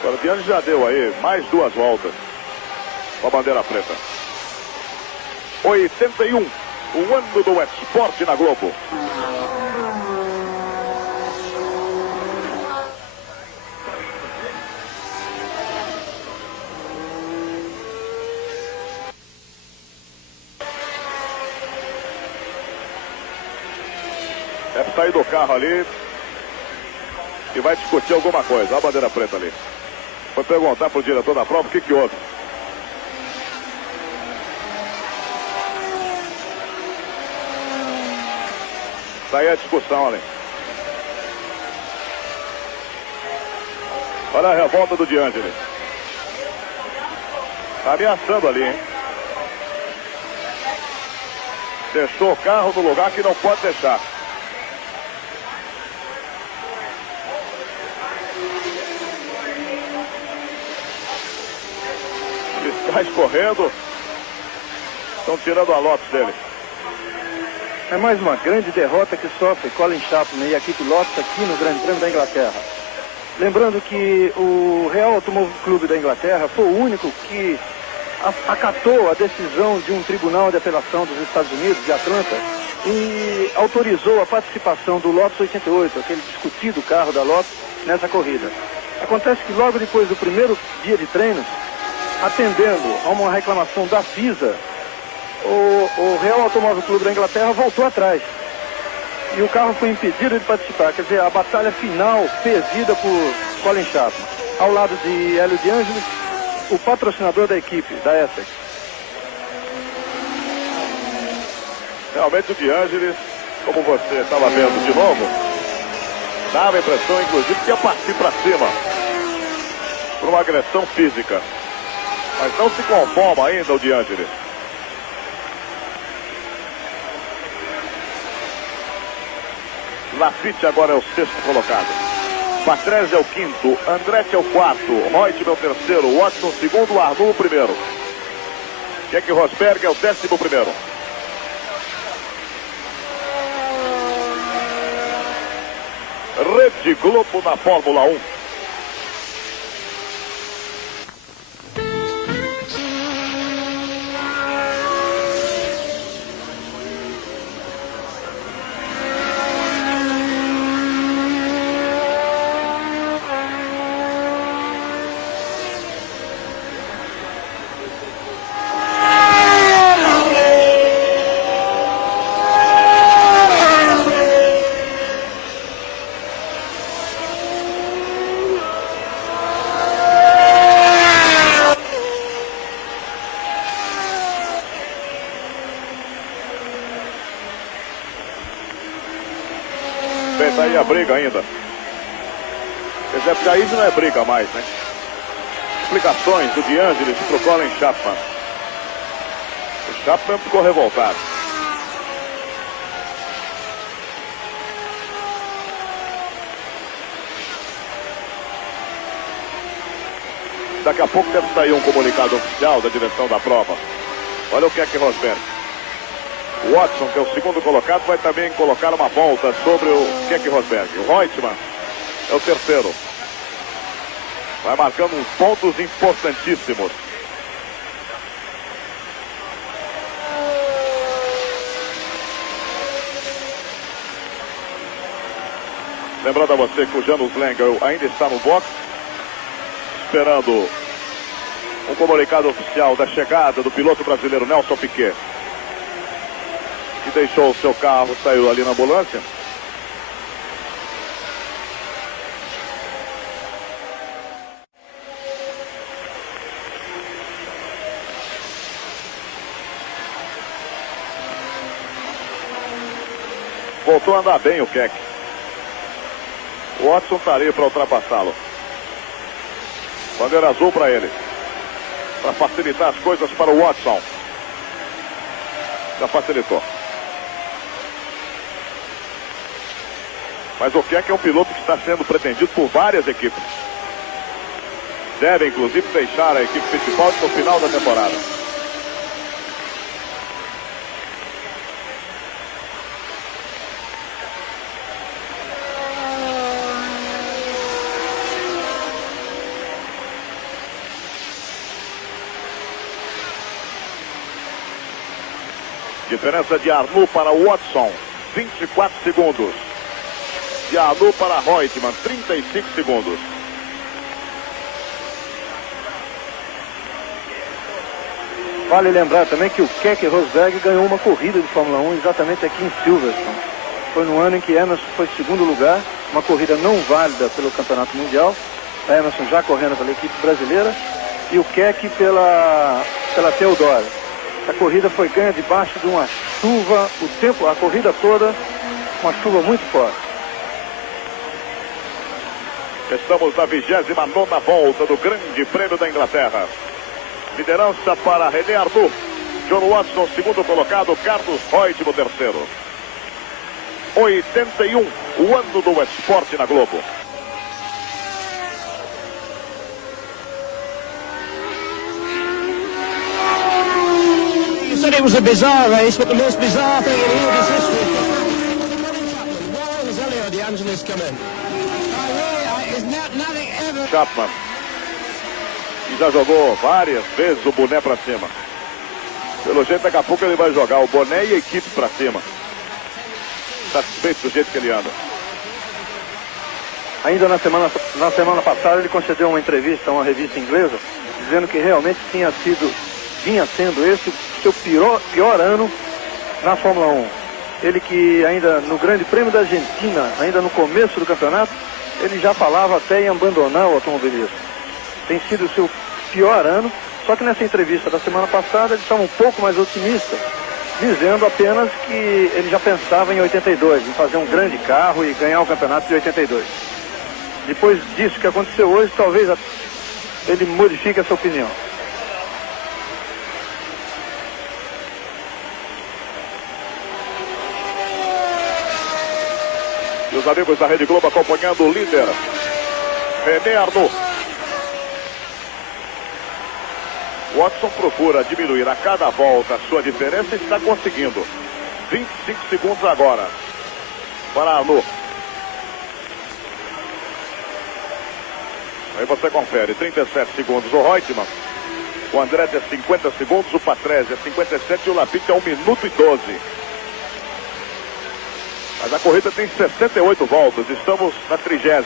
Agora, De Angelis já deu aí mais 2 voltas com a bandeira preta. 81, o ano do esporte na Globo. Deve sair do carro ali e vai discutir alguma coisa. Olha a bandeira preta ali. Foi perguntar pro diretor da prova o que houve. Daí a discussão ali. Olha a revolta do De Angelis. Tá ameaçando ali, hein? Deixou o carro no lugar que não pode deixar. Está escorrendo. Estão tirando a Lotus dele. É mais uma grande derrota que sofre Colin Chapman e a equipe Lotus aqui no Grande Prêmio da Inglaterra. Lembrando que o Real Automóvel Clube da Inglaterra foi o único que acatou a decisão de um tribunal de apelação dos Estados Unidos, de Atlanta, e autorizou a participação do Lotus 88, aquele discutido carro da Lotus, nessa corrida. Acontece que logo depois do primeiro dia de treinos, atendendo a uma reclamação da FISA, o Real Automóvel Clube da Inglaterra voltou atrás. E o carro foi impedido de participar. Quer dizer, a batalha final perdida por Colin Chapman. Ao lado de Hélio De Angelis, o patrocinador da equipe, da Essex. Realmente o De Angelis, como você estava vendo de novo, dava a impressão, inclusive, que ia partir para cima por uma agressão física. Mas não se conforma ainda o De Angelis. Lafitte agora é o sexto colocado. Patrese é o quinto. Andretti é o quarto. Reutemann é o terceiro. Watson segundo. Arnoux o primeiro. Keck Rosberg é o 11º. Rede Globo na Fórmula 1. Feita aí a briga ainda. Quer dizer, porque aí não é briga mais, né? Explicações do De Angelis pro Colin Chapman. O Chapman ficou revoltado. Daqui a pouco deve sair um comunicado oficial da direção da prova. Olha o Keck Rosberg. O Watson, que é o segundo colocado, vai também colocar uma volta sobre o Keck Rosberg. O Reutemann é o terceiro. Vai marcando uns pontos importantíssimos. Lembrando a você que o Janos Lengel ainda está no box, esperando um comunicado oficial da chegada do piloto brasileiro Nelson Piquet, que deixou o seu carro, saiu ali na ambulância. Voltou a andar bem o Keck. O Watson estaria para ultrapassá-lo. Bandeira azul para ele. Para facilitar as coisas para o Watson. Já facilitou. Mas o Keck é um piloto que está sendo pretendido por várias equipes. Deve, inclusive, deixar a equipe Fittipaldi no final da temporada. Diferença de Arnoux para Watson, 24 segundos. De Arnoux para Reutemann, 35 segundos. Vale lembrar também que o Keck Rosberg ganhou uma corrida de Fórmula 1 exatamente aqui em Silverstone. Foi no ano em que Emerson foi segundo lugar, uma corrida não válida pelo Campeonato Mundial. Emerson já correndo pela equipe brasileira e o Keck pela Teodora. A corrida foi ganha debaixo de uma chuva, a corrida toda, uma chuva muito forte. Estamos na 29ª volta do Grande Prêmio da Inglaterra. Liderança para René Arnoux, John Watson, segundo colocado, Carlos Reutemann, terceiro. 81, o ano do esporte na Globo. It was a bizarre race, but the most bizarre thing in English history. Why was Elio De Angelis come in? Nothing ever. Chapman. E já jogou várias vezes o boné para cima. Pelo jeito, daqui a pouco ele vai jogar o boné e a equipe para cima. Satisfeito do jeito que ele anda. Ainda na semana passada ele concedeu uma entrevista a uma revista inglesa, dizendo que realmente vinha sendo esse o seu pior ano na Fórmula 1. Ele que ainda no Grande Prêmio da Argentina, ainda no começo do campeonato, ele já falava até em abandonar o automobilismo. Tem sido o seu pior ano, só que nessa entrevista da semana passada ele estava um pouco mais otimista, dizendo apenas que ele já pensava em 82, em fazer um grande carro e ganhar o campeonato de 82. Depois disso que aconteceu hoje, talvez ele modifique essa opinião. E os amigos da Rede Globo acompanhando o líder, René Arnoux. Watson procura diminuir a cada volta a sua diferença e está conseguindo. 25 segundos agora para Arnoux. Aí você confere, 37 segundos o Reutemann, o Andretti é 50 segundos, o Patrese é 57 e o Lafitte é 1 minuto e 12. Mas a corrida tem 68 voltas, estamos na 30ª.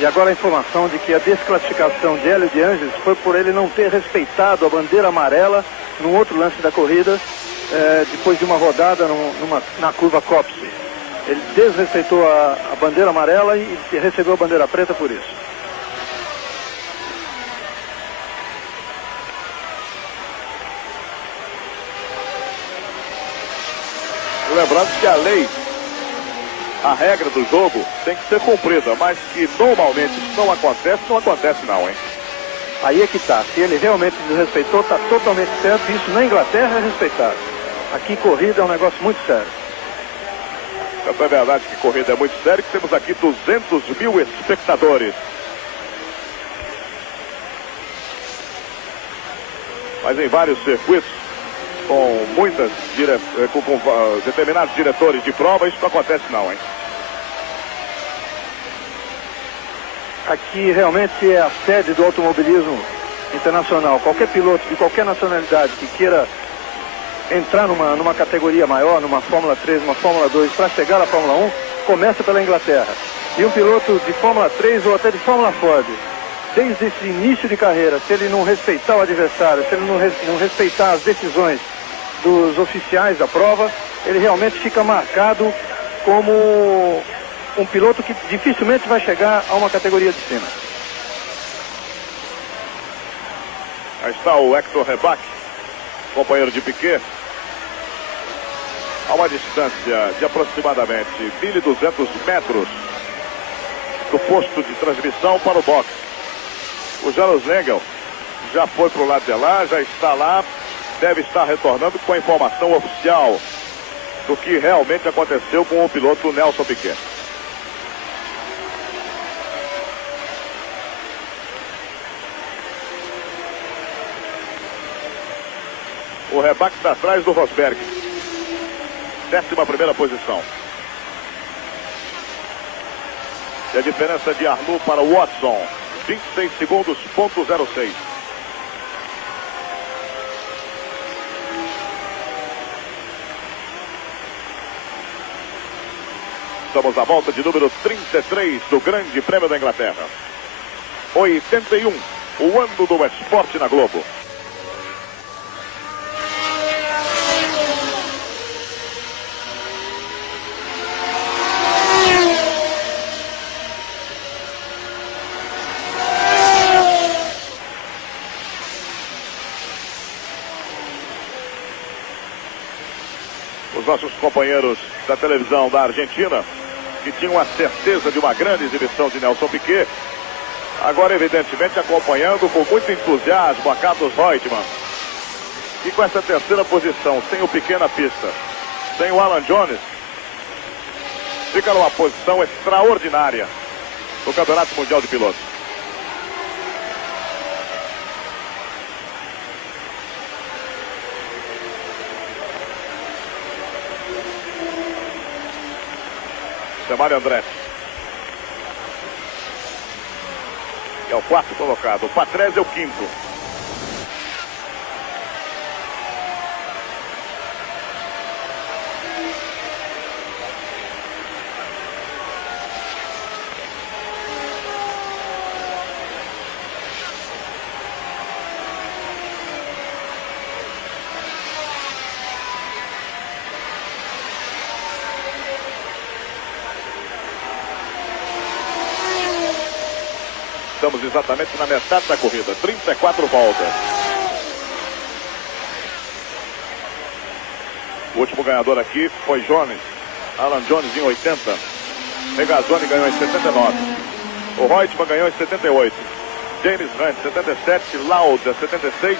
E agora a informação de que a desclassificação de Hélio De Angelis foi por ele não ter respeitado a bandeira amarela num outro lance da corrida, depois de uma rodada na curva Copse. Ele desrespeitou a bandeira amarela e recebeu a bandeira preta por isso. Lembrando que a lei, a regra do jogo tem que ser cumprida, mas que normalmente isso não acontece não, hein? Aí é que tá, se ele realmente desrespeitou, tá totalmente certo, isso na Inglaterra é respeitado. Aqui corrida é um negócio muito sério. É verdade que corrida é muito sério, que temos aqui 200 mil espectadores. Mas em vários circuitos, com determinados diretores de prova, isso não acontece não, hein? Aqui realmente é a sede do automobilismo internacional. Qualquer piloto de qualquer nacionalidade que queira entrar numa categoria maior, numa Fórmula 3, numa Fórmula 2, para chegar à Fórmula 1, começa pela Inglaterra. E um piloto de Fórmula 3 ou até de Fórmula Ford, desde esse início de carreira, se ele não respeitar o adversário, se ele não respeitar as decisões dos oficiais da prova, ele realmente fica marcado como um piloto que dificilmente vai chegar a uma categoria de cima. Aí está o Hector Rebaque, companheiro de Piquet. a uma distância de aproximadamente 1.200 metros do posto de transmissão para o box. O Janos Lengel já foi para o lado de lá, já está lá, deve estar retornando com a informação oficial do que realmente aconteceu com o piloto Nelson Piquet. O Rebaque está atrás do Rosberg. 11ª posição. E a diferença de Arnoux para o Watson, 26 segundos, ponto 06. Estamos à volta de número 33 do Grande Prêmio da Inglaterra. 81, o ano do esporte na Globo. Os nossos companheiros da televisão da Argentina, que tinham a certeza de uma grande exibição de Nelson Piquet, agora evidentemente acompanhando com muito entusiasmo a Carlos Reutemann. E com essa 3ª posição, sem o Piquet na pista, sem o Alan Jones, fica numa posição extraordinária no Campeonato Mundial de Pilotos. Mário Andretti, que é o 4º colocado. O Patrese é o 5º. Estamos exatamente na metade da corrida, 34 voltas. O último ganhador aqui foi Jones, Alan Jones em 80. Regazzoni ganhou em 79. O Reutemann ganhou em 78. James Hunt 77, Lauda 76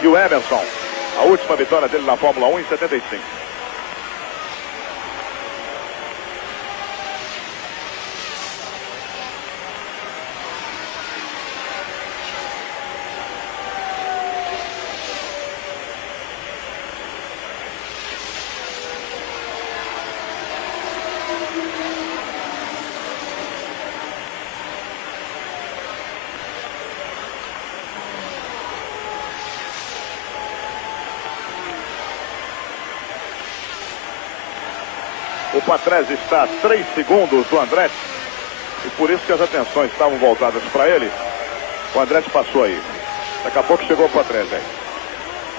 e o Emerson, a última vitória dele na Fórmula 1 em 75. O Patrese está a 3 segundos do Andretti. E por isso que as atenções estavam voltadas para ele. O Andretti passou aí. Daqui a pouco chegou o Patrese aí.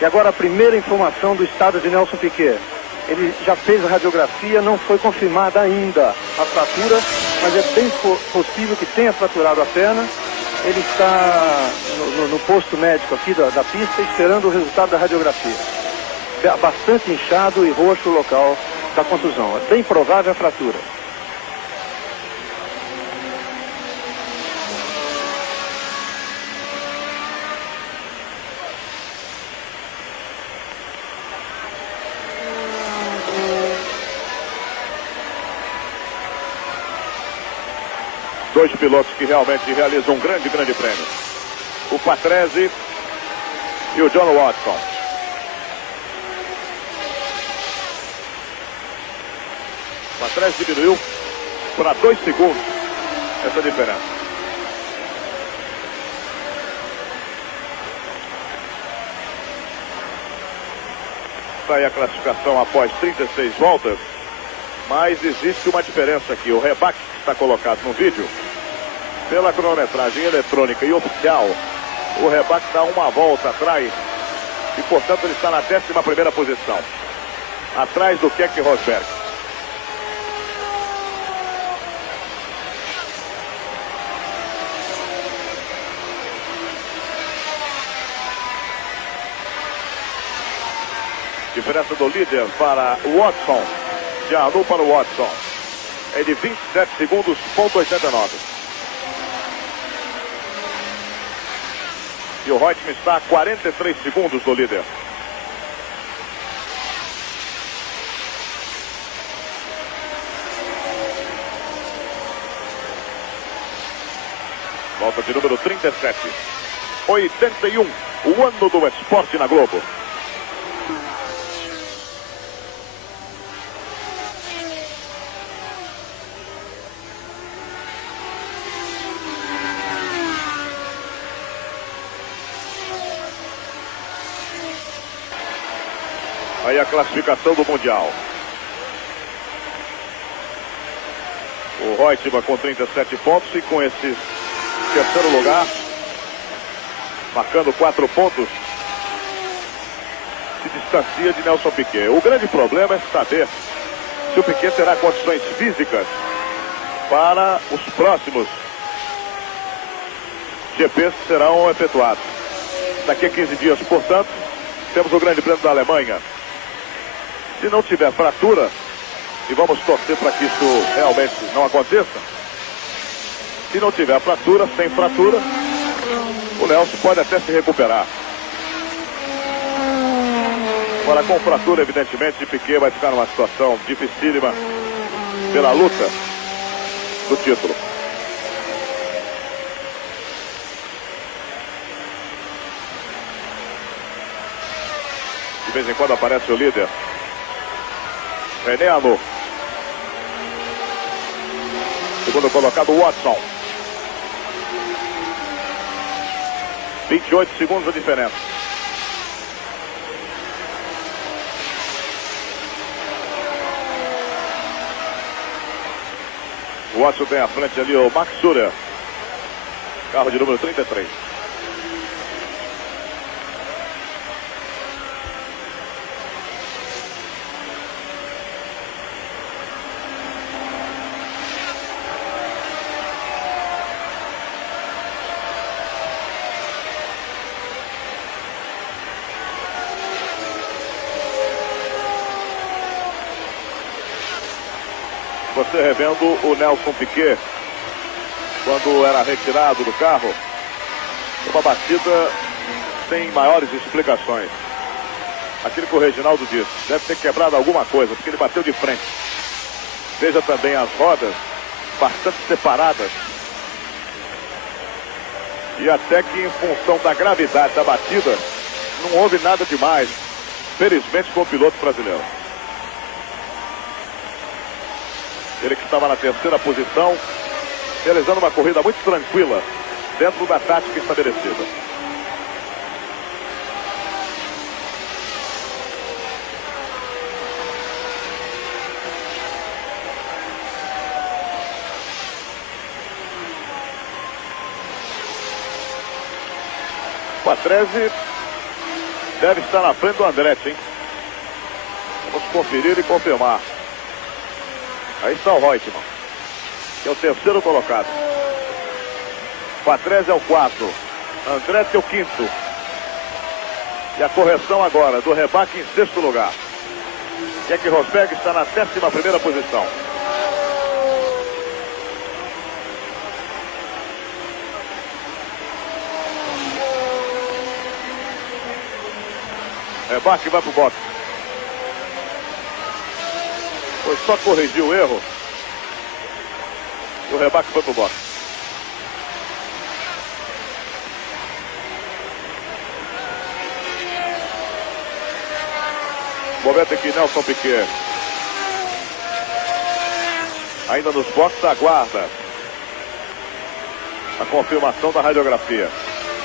E agora a primeira informação do estado de Nelson Piquet. Ele já fez a radiografia, não foi confirmada ainda a fratura, mas é bem possível que tenha fraturado a perna. Ele está no posto médico aqui da pista, esperando o resultado da radiografia. Bastante inchado e roxo o local da contusão. É bem provável a fratura. Dois pilotos que realmente realizam um grande prêmio. O Patrese e o John Watson. O Patrese diminuiu para 2 segundos essa diferença. Está aí a classificação após 36 voltas. Mas existe uma diferença aqui. O Rebaque que está colocado no vídeo, pela cronometragem eletrônica e oficial, o Rebaque dá uma volta atrás e, portanto, ele está na 11ª posição, atrás do Keke Rosberg. Diferença do líder para o Watson. De Arnoux para o Watson. É de 27 segundos, ponto 89. E o Reutemann está a 43 segundos do líder. Volta de número 37. 81, o ano do esporte na Globo. Aí a classificação do Mundial. O Reutemann com 37 pontos e com esse terceiro lugar, marcando 4 pontos, se distancia de Nelson Piquet. O grande problema é saber se o Piquet terá condições físicas para os próximos GPs que serão efetuados. Daqui a 15 dias, portanto, temos o Grande Prêmio da Alemanha. Se não tiver fratura, e vamos torcer para que isso realmente não aconteça, se não tiver fratura, sem fratura, o Nelson pode até se recuperar. Agora, com fratura, evidentemente, de Piquet vai ficar numa situação dificílima pela luta do título. De vez em quando aparece o líder, René Arnoux. Segundo colocado, Watson. 28 segundos a diferença. O Watson tem à frente ali o Max Surer. Carro de número 33. Você revendo o Nelson Piquet, quando era retirado do carro, uma batida sem maiores explicações. Aquilo que o Reginaldo disse, deve ter quebrado alguma coisa, porque ele bateu de frente. Veja também as rodas bastante separadas. E até que em função da gravidade da batida, não houve nada demais, felizmente, com o piloto brasileiro. Ele que estava na terceira posição, realizando uma corrida muito tranquila, dentro da tática estabelecida. Patrese deve estar na frente do Andretti, hein? Vamos conferir e confirmar. Aí está o Reutemann, que é o terceiro colocado. Patrese é o quarto. Andretti é o quinto. E a correção agora do Rebaque em sexto lugar. Keck Rosberg está na 11ª posição. Rebaque vai pro boxe. Foi só corrigir o erro. E o Rebaque foi pro boxe. Momento em que Nelson Piquet, ainda nos boxes, aguarda a confirmação da radiografia.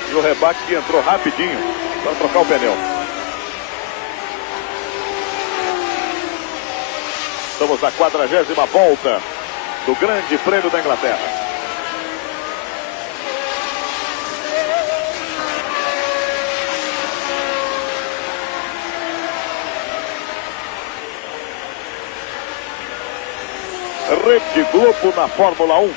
E o Rebaque que entrou rapidinho para trocar o pneu. Estamos na 40ª volta do Grande Prêmio da Inglaterra. Rede Globo na Fórmula 1.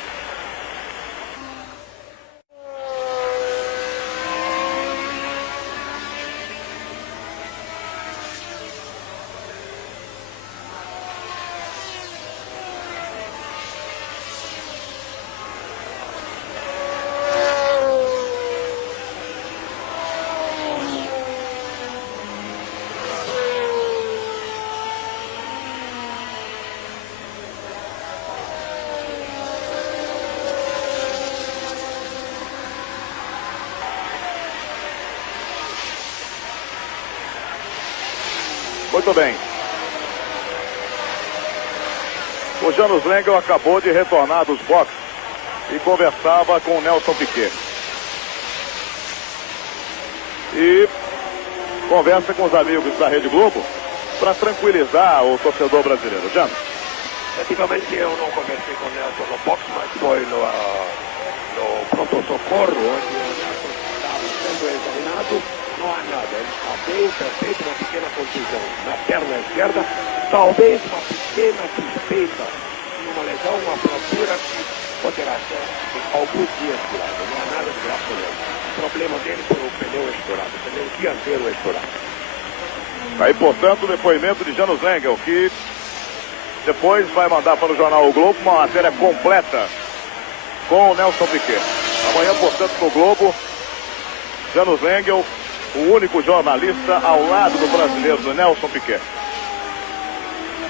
Muito bem. O Janus Lengel acabou de retornar dos boxes e conversava com o Nelson Piquet. E conversa com os amigos da Rede Globo para tranquilizar o torcedor brasileiro. Janus. Efetivamente eu não conversei com o Nelson no box, mas foi no pronto-socorro, onde o Nelson estava sendo examinado. Não há nada, ele está bem, perfeito, uma pequena contusão na perna esquerda, talvez uma pequena suspeita de uma lesão, uma fratura que poderá ser em alguns dias curada. Não há nada de grave com ele. O problema dele foi o pneu estourado, o pneu dianteiro estourado. Aí, portanto, o depoimento de Janus Lengel, que depois vai mandar para o jornal O Globo uma matéria completa com o Nelson Piquet. Amanhã, portanto, no Globo, Janus Lengel, o único jornalista ao lado do brasileiro, do Nelson Piquet.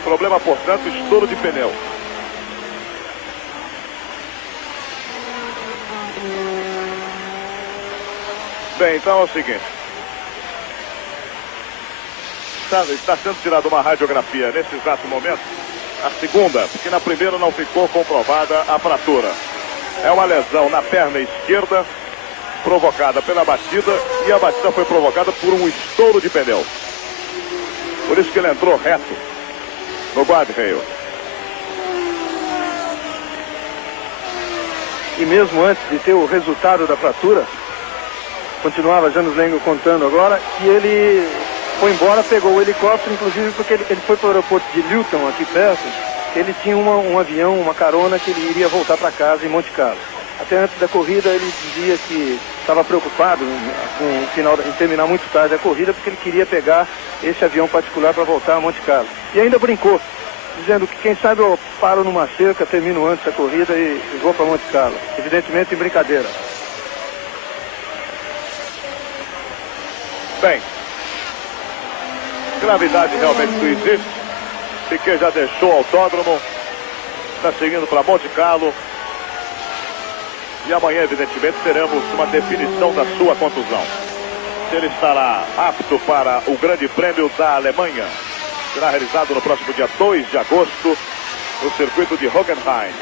Problema, portanto, estouro de pneu. Bem, então é o seguinte. Está sendo tirada uma radiografia nesse exato momento. A segunda, porque na primeira não ficou comprovada a fratura. É uma lesão na perna esquerda, provocada pela batida, e a batida foi provocada por um estouro de pneu. Por isso que ele entrou reto no guardrail. E mesmo antes de ter o resultado da fratura, continuava Janus Lengel contando agora, que ele foi embora, pegou o helicóptero, inclusive porque ele foi para o aeroporto de Luton, aqui perto. Ele tinha um avião, uma carona, que ele iria voltar para casa em Monte Carlo. Até antes da corrida ele dizia que estava preocupado em terminar muito tarde a corrida, porque ele queria pegar esse avião particular para voltar a Monte Carlo. E ainda brincou, dizendo que quem sabe eu paro numa cerca, termino antes da corrida e vou para Monte Carlo. Evidentemente em brincadeira. Bem, gravidade realmente não existe. Piquet já deixou o autódromo, está seguindo para Monte Carlo. E amanhã, evidentemente, teremos uma definição da sua contusão. Se ele estará apto para o Grande Prêmio da Alemanha. Será realizado no próximo dia 2 de agosto, no circuito de Hockenheim.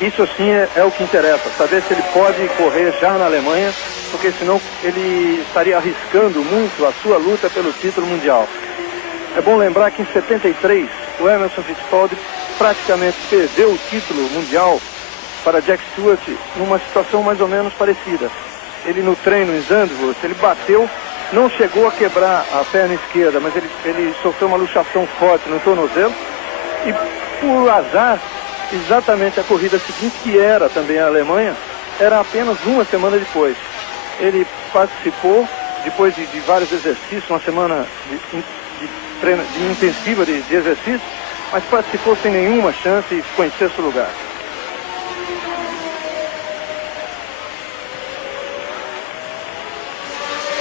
Isso sim é o que interessa, saber se ele pode correr já na Alemanha, porque senão ele estaria arriscando muito a sua luta pelo título mundial. É bom lembrar que em 73, o Emerson Fittipaldi praticamente perdeu o título mundial para Jack Stewart numa situação mais ou menos parecida. Ele no treino em Zandvoort, ele bateu, não chegou a quebrar a perna esquerda, mas ele sofreu uma luxação forte no tornozelo e por azar, exatamente a corrida seguinte, que era também a Alemanha, era apenas uma semana depois. Ele participou, depois de vários exercícios, uma semana de intensiva de exercício, mas participou sem nenhuma chance e ficou em sexto lugar.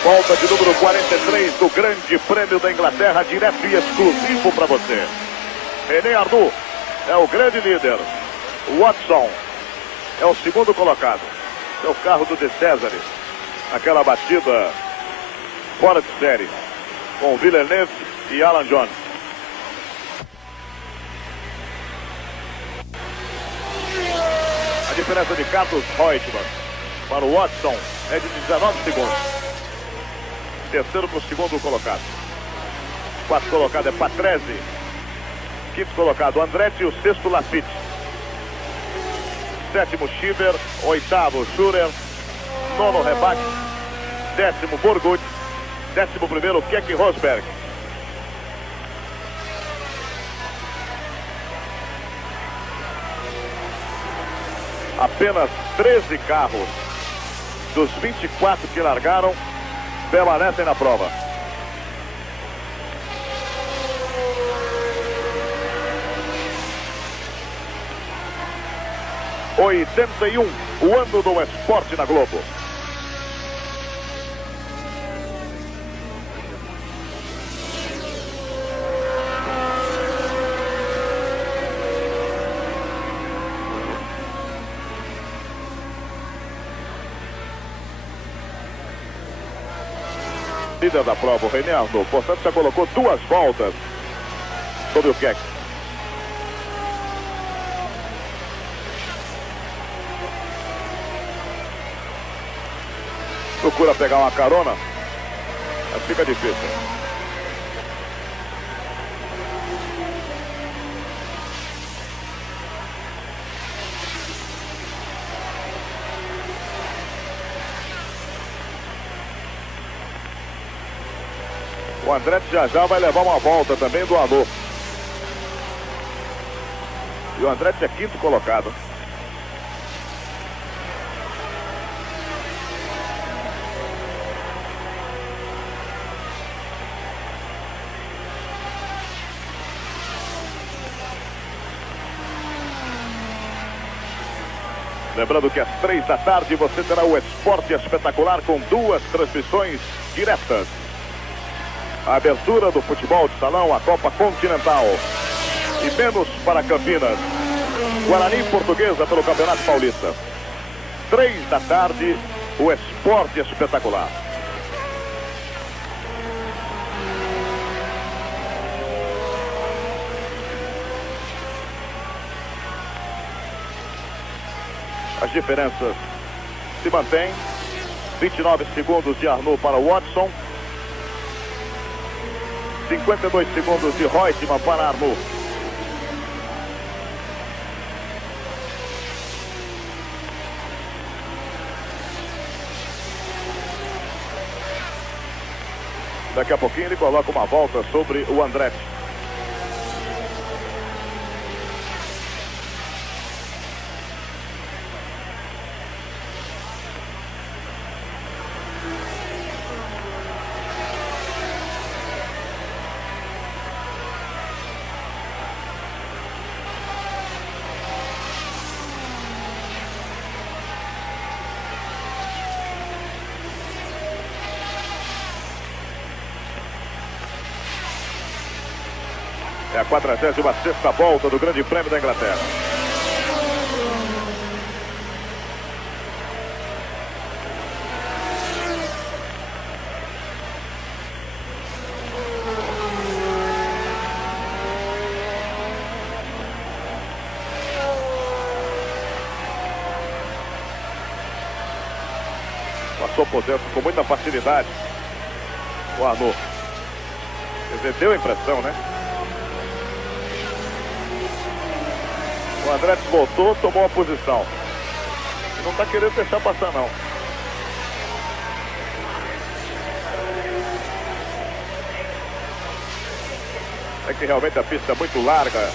Volta de número 43 do Grande Prêmio da Inglaterra, direto e exclusivo para você. René Arnoux é o grande líder. Watson é o segundo colocado. É o carro do De César. Aquela batida fora de série com Villeneuve e Alan Jones. A diferença de Carlos Reutemann para o Watson é de 19 segundos. Terceiro para o segundo colocado. Quarto colocado é Patrese. Quinto colocado Andretti e o sexto Lafitte. Sétimo Schieber. Oitavo Schurer. Nono Rebach. Décimo Borgut. Décimo primeiro Keck Rosberg. Apenas 13 carros dos 24 que largaram permanecem na prova. '81, o ano do esporte na Globo. líder da prova, o René Arnoux. Portanto, já colocou 2 voltas sobre o Keck. Procura pegar uma carona, mas fica difícil. O Andretti já vai levar uma volta também do Arnoux. E o Andretti é 5º colocado. Lembrando que às 3 da tarde você terá o Esporte Espetacular com 2 transmissões diretas. A abertura do futebol de salão, a Copa Continental. E menos para Campinas. Guarani Portuguesa pelo Campeonato Paulista. 3 da tarde, o Esporte Espetacular. As diferenças se mantêm. 29 segundos de Arnoux para Watson. 52 segundos de Reutemann para Arnoux. Daqui a pouquinho ele coloca uma volta sobre o Andretti. É a 46ª volta do Grande Prêmio da Inglaterra. Passou por dentro com muita facilidade o Arnoux. Quer dizer, deu a impressão, né? O Andretti voltou, tomou a posição. Não está querendo deixar passar, não. É que realmente a pista é muito larga.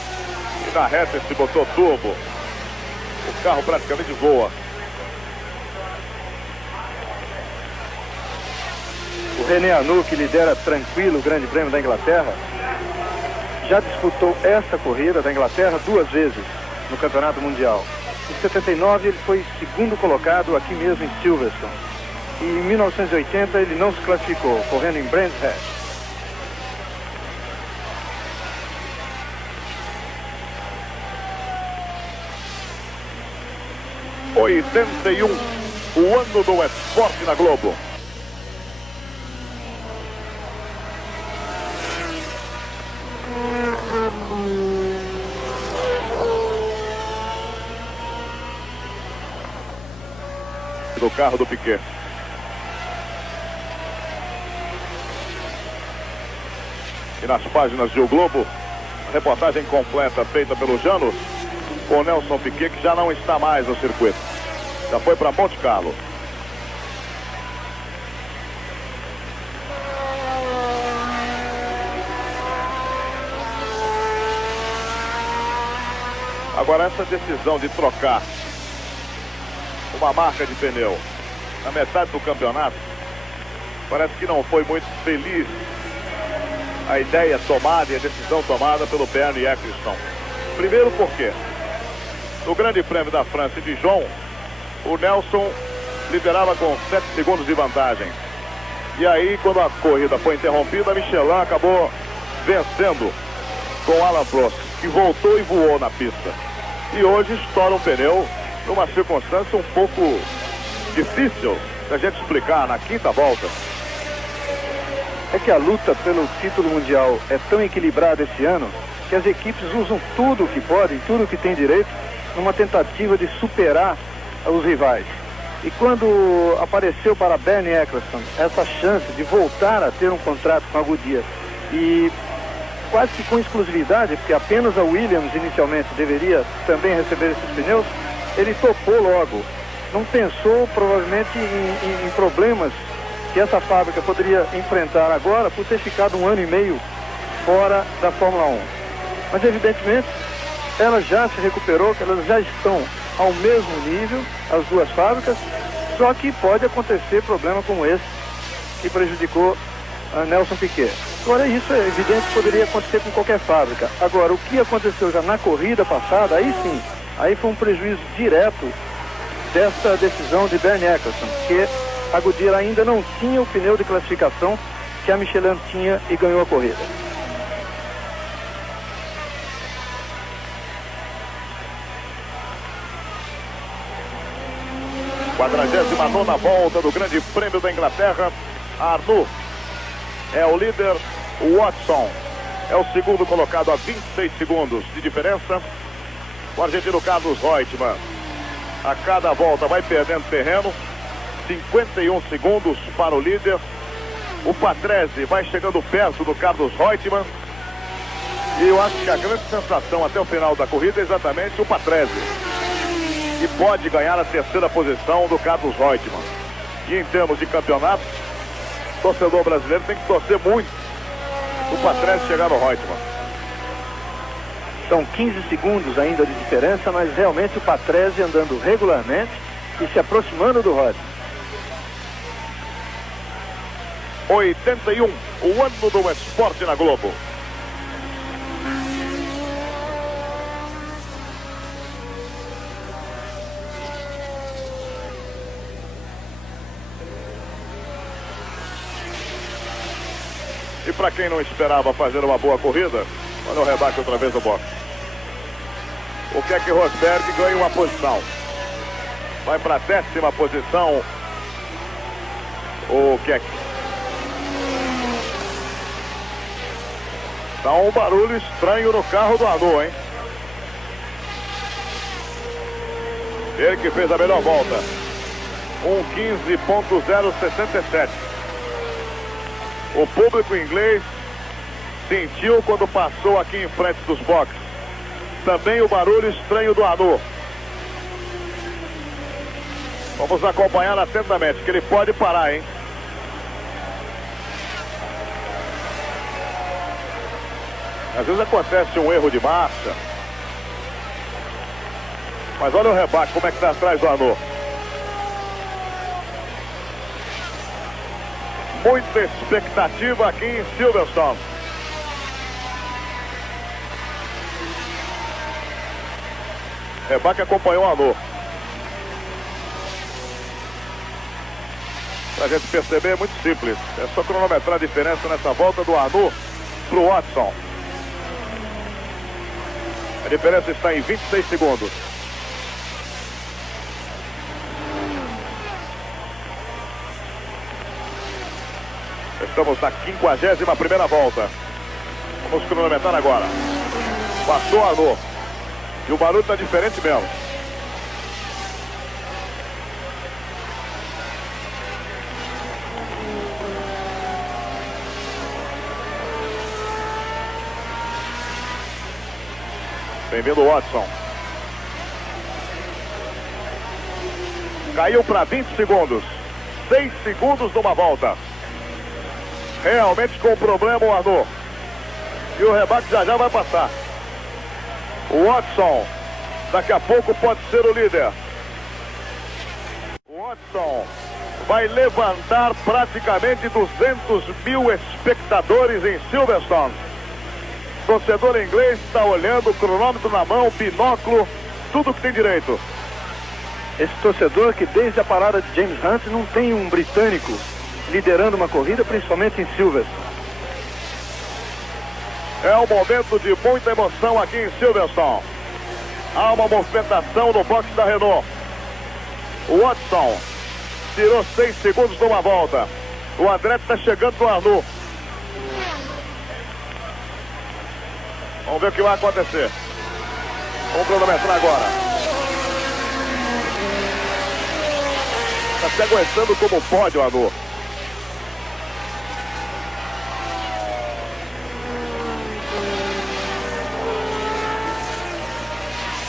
E na reta se botou turbo. O carro praticamente voa. O René Arnoux, que lidera tranquilo o Grande Prêmio da Inglaterra, já disputou essa corrida da Inglaterra 2 vezes no Campeonato Mundial. Em 79 ele foi 2º colocado aqui mesmo em Silverstone. E em 1980 ele não se classificou, correndo em Brands Hatch. Foi 81, o ano do esporte na Globo. Do carro do Piquet. E nas páginas de O Globo, reportagem completa feita pelo Janus, com o Nelson Piquet, que já não está mais no circuito. Já foi para Monte Carlo. Agora essa decisão de trocar uma marca de pneu na metade do campeonato, parece que não foi muito feliz a ideia tomada e a decisão tomada pelo Bernie Ecclestone. Primeiro porque no Grande Prêmio da França e Dijon, o Nelson liderava com 7 segundos de vantagem. E aí, quando a corrida foi interrompida, a Michelin acabou vencendo com Alain Prost, que voltou e voou na pista. E hoje estoura um pneu numa circunstância um pouco difícil da gente explicar na 5ª volta. é que a luta pelo título mundial é tão equilibrada esse ano que as equipes usam tudo o que podem, tudo o que tem direito, numa tentativa de superar os rivais. E quando apareceu para Bernie Ecclestone essa chance de voltar a ter um contrato com a Goodyear, e quase que com exclusividade, porque apenas a Williams inicialmente deveria também receber esses pneus, ele topou logo. Não pensou provavelmente em problemas que essa fábrica poderia enfrentar agora por ter ficado 1 ano e meio fora da Fórmula 1. Mas evidentemente ela já se recuperou, que elas já estão ao mesmo nível, as duas fábricas, só que pode acontecer problema como esse que prejudicou a Nelson Piquet. Agora isso é evidente que poderia acontecer com qualquer fábrica. Agora o que aconteceu já na corrida passada, aí sim, aí foi um prejuízo direto dessa decisão de Bernie Ecclestone, que a Goodyear ainda não tinha o pneu de classificação que a Michelin tinha e ganhou a corrida. Quadragésima nona volta do Grande Prêmio da Inglaterra. Arnoux é o líder, o Watson é o segundo colocado a 26 segundos de diferença. O argentino Carlos Reutemann a cada volta vai perdendo terreno, 51 segundos para o líder. O Patrese vai chegando perto do Carlos Reutemann, e eu acho que a grande sensação até o final da corrida é exatamente o Patrese, que pode ganhar a terceira posição do Carlos Reutemann. E em termos de campeonato, o torcedor brasileiro tem que torcer muito o Patrese chegar no Reutemann. São 15 segundos ainda de diferença, mas realmente o Patrese andando regularmente e se aproximando do Reutemann. 81, o ano do esporte na Globo. E para quem não esperava fazer uma boa corrida, olha o rebate outra vez no box. O Keck Rosberg ganha uma posição. Vai para a 10ª posição o Keck. Dá um barulho estranho no carro do Arnoux, hein? Ele que fez a melhor volta. 1:15.067. O público inglês sentiu quando passou aqui em frente dos boxes. Também o barulho estranho do Arnoux. Vamos acompanhar atentamente, que ele pode parar, hein? Às vezes acontece um erro de marcha. Mas olha o rebate, como é que está atrás do Arnoux. Muita expectativa aqui em Silverstone. Rebate acompanhou o Arnoux. Pra gente perceber é muito simples. É só cronometrar a diferença nessa volta do Arnoux pro Watson. A diferença está em 26 segundos. Estamos na 51ª volta. Vamos cronometrar agora. Passou o Arnoux. E o barulho está diferente mesmo. Bem-vindo, Watson. Caiu para 20 segundos. 6 segundos numa volta. Realmente com problema o Arnoux. E o rebate já vai passar. O Watson daqui a pouco pode ser o líder. O Watson vai levantar praticamente 200 mil espectadores em Silverstone. O torcedor inglês está olhando, cronômetro na mão, binóculo, tudo que tem direito. Esse torcedor que desde a parada de James Hunt não tem um britânico liderando uma corrida, principalmente em Silverstone. É um momento de muita emoção aqui em Silverstone. Há uma movimentação no box da Renault. O Watson tirou 6 segundos numa volta. O Andretti está chegando no Arnoux. Vamos ver o que vai acontecer. Vamos cronometrar agora. Está se aguentando como pode o Arnaud.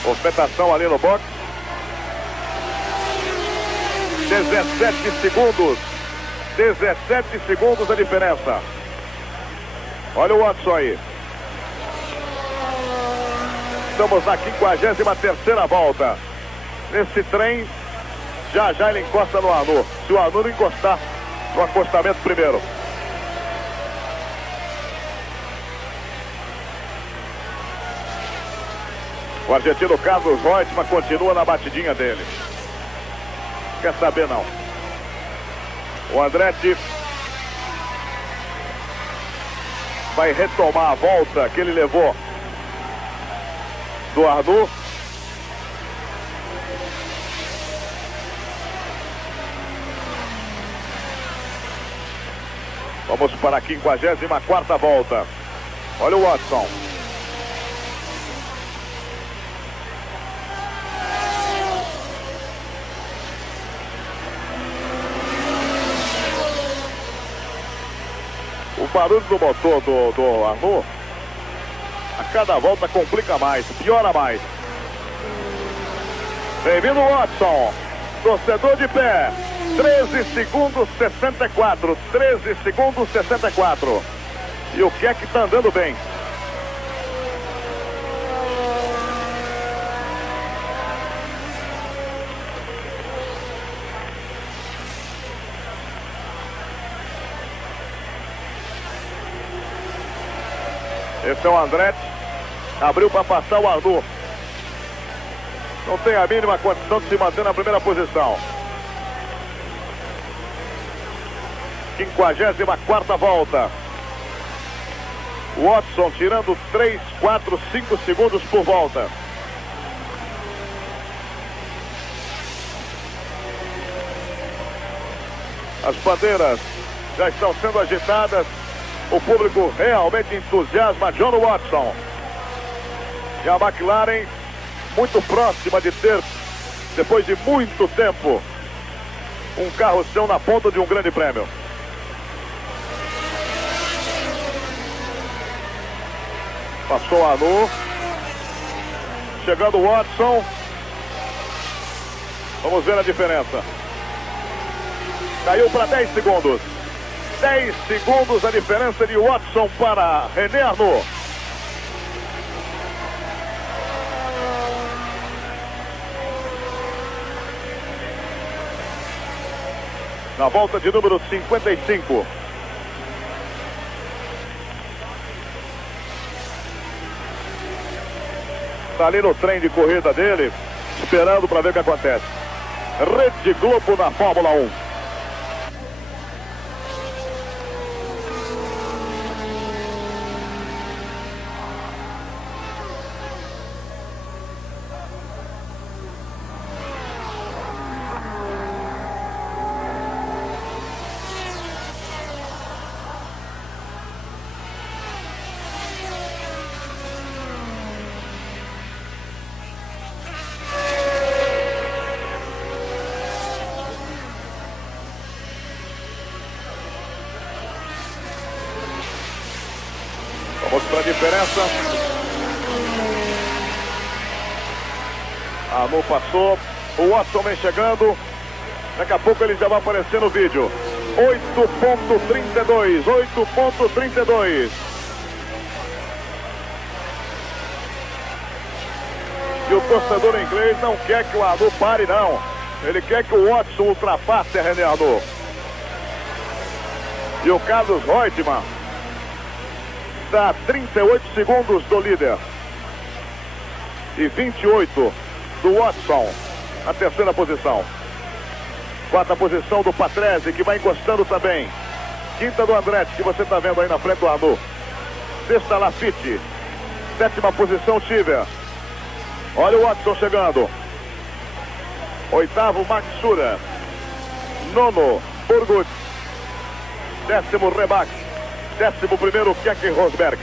Movimentação ali no box. 17 segundos. 17 segundos a diferença. Olha o Watson aí. Estamos na 53ª volta. Nesse trem, já ele encosta no Arnaud. Se o Arnaud não encostar no acostamento primeiro. O argentino Carlos Reutemann continua na batidinha dele. Quer saber não. O Andretti vai retomar a volta que ele levou do Arnaud. Vamos para a 54ª volta. Olha o Watson. O barulho do motor do Arnaud a cada volta complica mais, piora mais. Bem-vindo, Watson. Torcedor de pé. 13 segundos 64. 13 segundos 64. E o Keck está andando bem. Esse é o Andretti. Abriu para passar o Arnaud. Não tem a mínima condição de se manter na primeira posição. 54ª volta. Watson tirando 3, 4, 5 segundos por volta. As bandeiras já estão sendo agitadas. O público realmente entusiasma John Watson. E a McLaren muito próxima de ter, depois de muito tempo, um carro seu na ponta de um grande prêmio. Passou a Arnaud. Chegando o Watson. Vamos ver a diferença. Caiu para 10 segundos. 10 segundos a diferença de Watson para René Arnaud. Na volta de número 55. Está ali no trem de corrida dele, esperando para ver o que acontece. Rede Globo na Fórmula 1. Vamos para a diferença. Arnaud passou. O Watson vem chegando. Daqui a pouco ele já vai aparecer no vídeo. 8.32. 8.32. E o torcedor inglês não quer que o Arnaud pare, não. Ele quer que o Watson ultrapasse a René Arnaud. E o Carlos Reutemann está a 38 segundos do líder. E 28 do Watson na terceira posição. Quarta posição do Patrese, que vai encostando também. Quinta do Andretti, que você está vendo aí na frente do Arnaud. Sexta, Lafitte. Sétima posição, Tiver. Olha o Watson chegando. Oitavo, Matsura. Nono, Burgut. Décimo, Rebach. 11º, Keck Rosberg.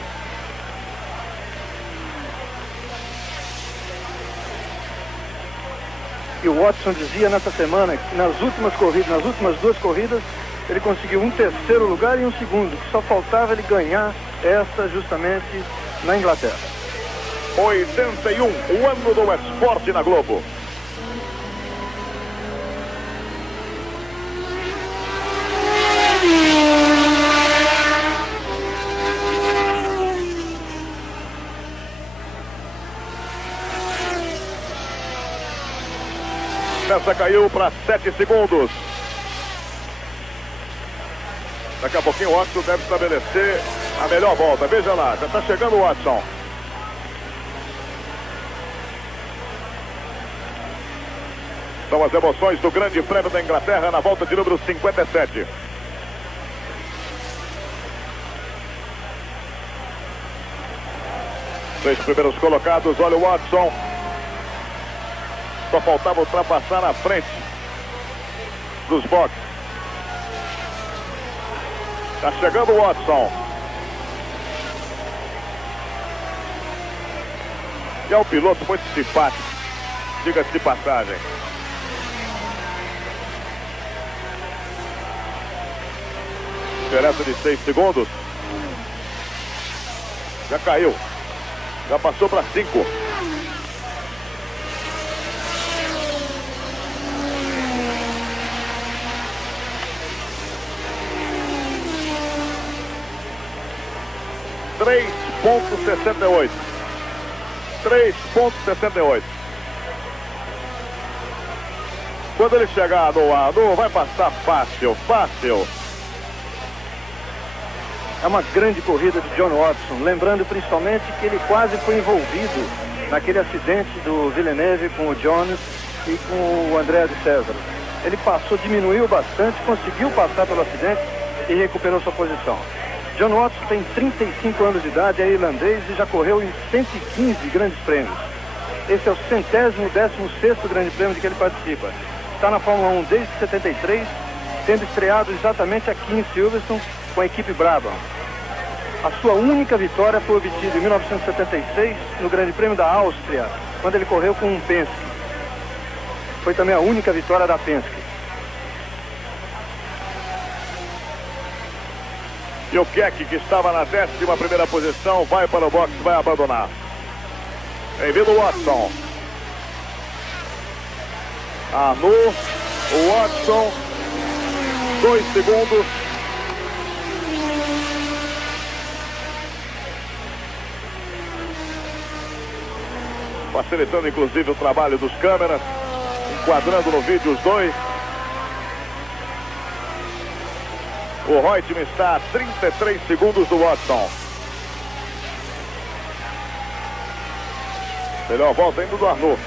E o Watson dizia nessa semana que nas últimas duas corridas, ele conseguiu um terceiro lugar e um segundo, que só faltava ele ganhar esta justamente na Inglaterra. 81, o ano do esporte na Globo. Essa caiu para 7 segundos. Daqui a pouquinho o Watson deve estabelecer a melhor volta. Veja lá, já está chegando o Watson. São as emoções do Grande Prêmio da Inglaterra na volta de número 57. Três primeiros colocados, olha o Watson. Só faltava ultrapassar na frente dos boxes. Está chegando o Watson. E é um piloto muito simpático, diga-se de passagem. Diferença de 6 segundos. Já caiu. Já passou para 5. .68. 3.68. Quando ele chegar no ano, vai passar fácil, fácil. É uma grande corrida de John Watson, lembrando principalmente que ele quase foi envolvido naquele acidente do Villeneuve com o Jones e com o André de César. Ele passou, diminuiu bastante, conseguiu passar pelo acidente e recuperou sua posição. John Watson tem 35 anos de idade, é irlandês e já correu em 115 grandes prêmios. Esse é o 116º grande prêmio de que ele participa. Está na Fórmula 1 desde 73, tendo estreado exatamente aqui em Silverstone com a equipe Brabham. A sua única vitória foi obtida em 1976 no Grande Prêmio da Áustria, quando ele correu com um Penske. Foi também a única vitória da Penske. E o Keck, que estava na 11ª posição, vai para o box, vai abandonar. Bem-vindo, Watson. Arnoux, o Watson, 2 segundos. Facilitando inclusive o trabalho dos câmeras, enquadrando no vídeo os dois. O Reutemann está a 33 segundos do Watson. Melhor volta indo do Arnoux.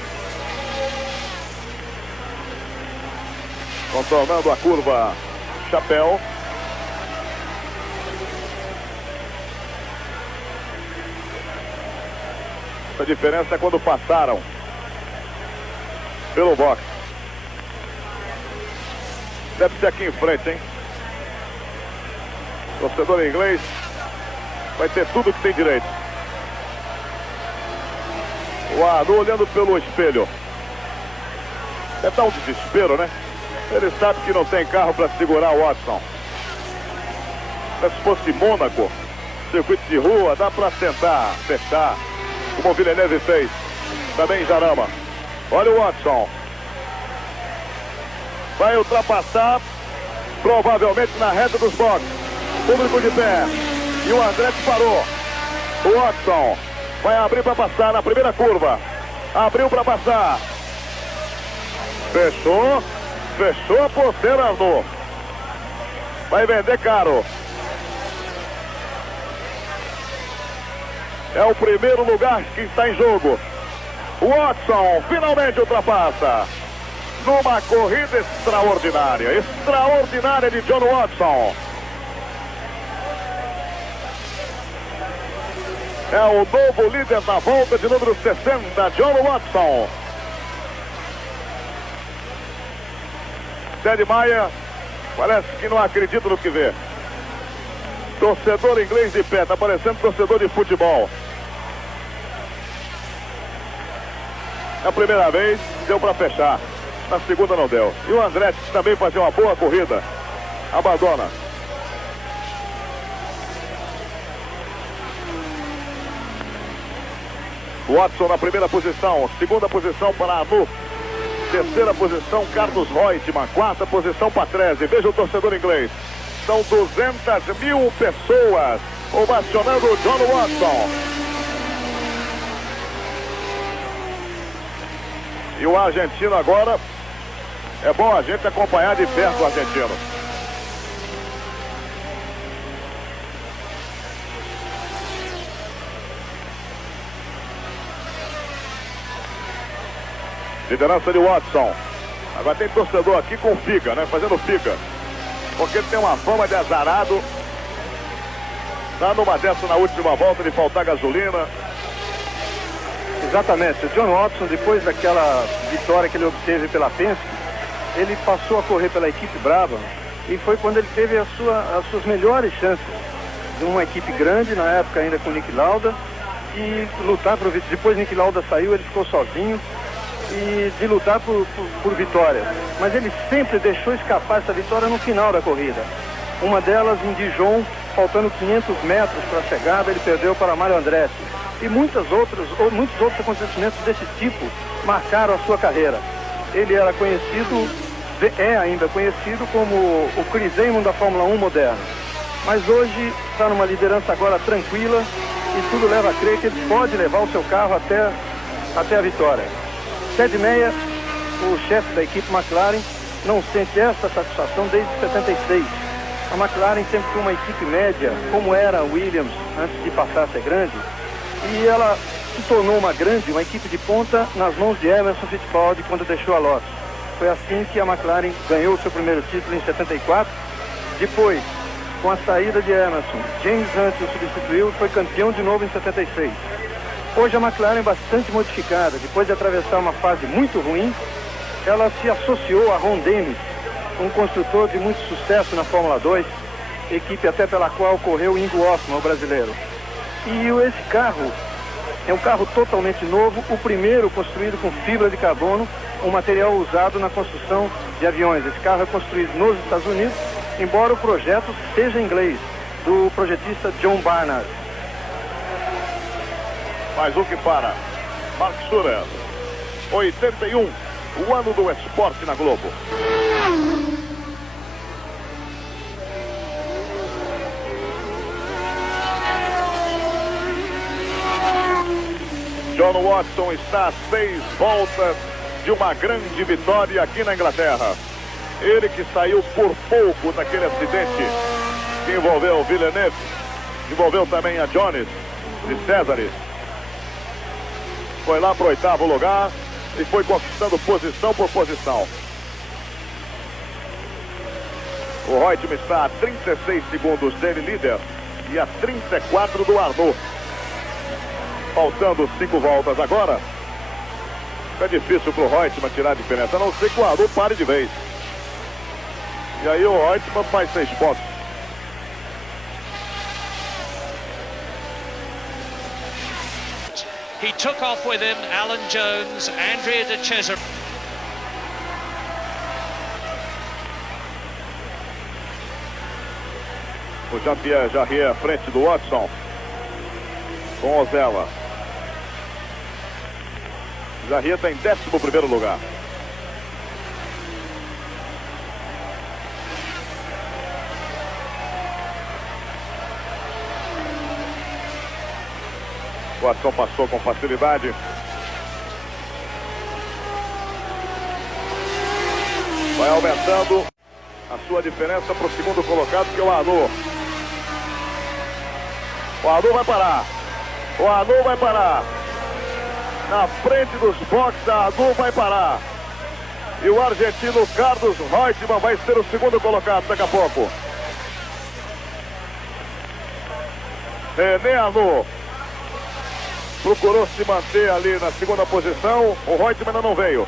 Contornando a curva Chapéu. A diferença é quando passaram pelo box. Deve ser aqui em frente, hein? Torcedor inglês vai ter tudo que tem direito. O Arnoux olhando pelo espelho. Deve dar um desespero, né? Ele sabe que não tem carro para segurar o Watson. Mas se fosse Mônaco, circuito de rua, dá para tentar fechar, como o Villeneuve fez também em Jarama. Olha o Watson. Vai ultrapassar provavelmente na reta dos boxes. Público de pé. E o André parou. O Watson vai abrir para passar na primeira curva. Abriu para passar. Fechou. Fechou a porteira, Arnoux. Vai vender caro. É o primeiro lugar que está em jogo. O Watson finalmente ultrapassa. Numa corrida extraordinária. Extraordinária de John Watson. É o novo líder na volta de número 60, John Watson. Ted Maia parece que não acredita no que vê. Torcedor inglês de pé, tá parecendo torcedor de futebol. É a primeira vez, deu para fechar. Na segunda não deu. E o Andretti também fazia uma boa corrida. Abandona. Watson na primeira posição. Segunda posição para Anu. Terceira posição, Carlos Reutemann. Quarta posição, Patrese. Veja o torcedor inglês. São 200.000 pessoas ovacionando o John Watson. E o argentino agora, é bom a gente acompanhar de perto o argentino. Liderança de Watson. Agora tem torcedor aqui com figa, né? Fazendo figa. Porque ele tem uma fama de azarado. Tá numa dessa na última volta de faltar gasolina. Exatamente. O John Watson, depois daquela vitória que ele obteve pela Penske, ele passou a correr pela equipe Brabham e foi quando ele teve as suas melhores chances de uma equipe grande, na época ainda com Niki Lauda, e lutar por vitória. Depois Niki Lauda saiu, ele ficou sozinho e de lutar por vitória. Mas ele sempre deixou escapar essa vitória no final da corrida. Uma delas em Dijon, faltando 500 metros para a chegada, ele perdeu para Mario Andretti. E muitos outros acontecimentos desse tipo marcaram a sua carreira. Ele era conhecido, é ainda conhecido como o Chris Amon da Fórmula 1 moderna. Mas hoje está numa liderança agora tranquila e tudo leva a crer que ele pode levar o seu carro até a vitória. Ted Meyer, o chefe da equipe McLaren, não sente essa satisfação desde 76. A McLaren sempre foi uma equipe média, como era a Williams antes de passar a ser grande, e ela se tornou uma equipe de ponta nas mãos de Emerson Fittipaldi quando deixou a Lotus. Foi assim que a McLaren ganhou o seu primeiro título em 74. Depois, com a saída de Emerson, James Hunt o substituiu e foi campeão de novo em 76. Hoje a McLaren é bastante modificada. Depois de atravessar uma fase muito ruim, ela se associou a Ron Dennis, um construtor de muito sucesso na Fórmula 2, equipe até pela qual correu Ingo Hoffmann, o brasileiro. E esse carro é um carro totalmente novo, o primeiro construído com fibra de carbono, um material usado na construção de aviões. Esse carro é construído nos Estados Unidos, embora o projeto seja inglês, do projetista John Barnard. Mais um que para. Mark Surer. 81, o ano do esporte na Globo. John Watson está a 6 voltas de uma grande vitória aqui na Inglaterra. Ele que saiu por pouco daquele acidente que envolveu o Villeneuve, envolveu também a Jones de Césares. Foi lá para o 8º lugar e foi conquistando posição por posição. O Reutemann está a 36 segundos dele, líder, e a 34 do Arnaud. Faltando 5 voltas agora. Fica difícil para o Reutemann tirar a diferença, a não ser que o Arnaud pare de vez. E aí o Reutemann faz 6 pontos. He took off with him Alan Jones, Andrea De Cesare. O Jean-Pierre Jarier à frente do Watson. Com Ozella. Jarier está em 11º lugar. O Watson passou com facilidade. Vai aumentando a sua diferença para o 2º colocado, que é o Arnaud. O Arnaud vai parar. O Arnaud vai parar. Na frente dos boxes, a Arnaud vai parar. E o argentino Carlos Reutemann vai ser o 2º colocado daqui a pouco. René Arnaud procurou se manter ali na 2ª posição. O Reutemann ainda não veio.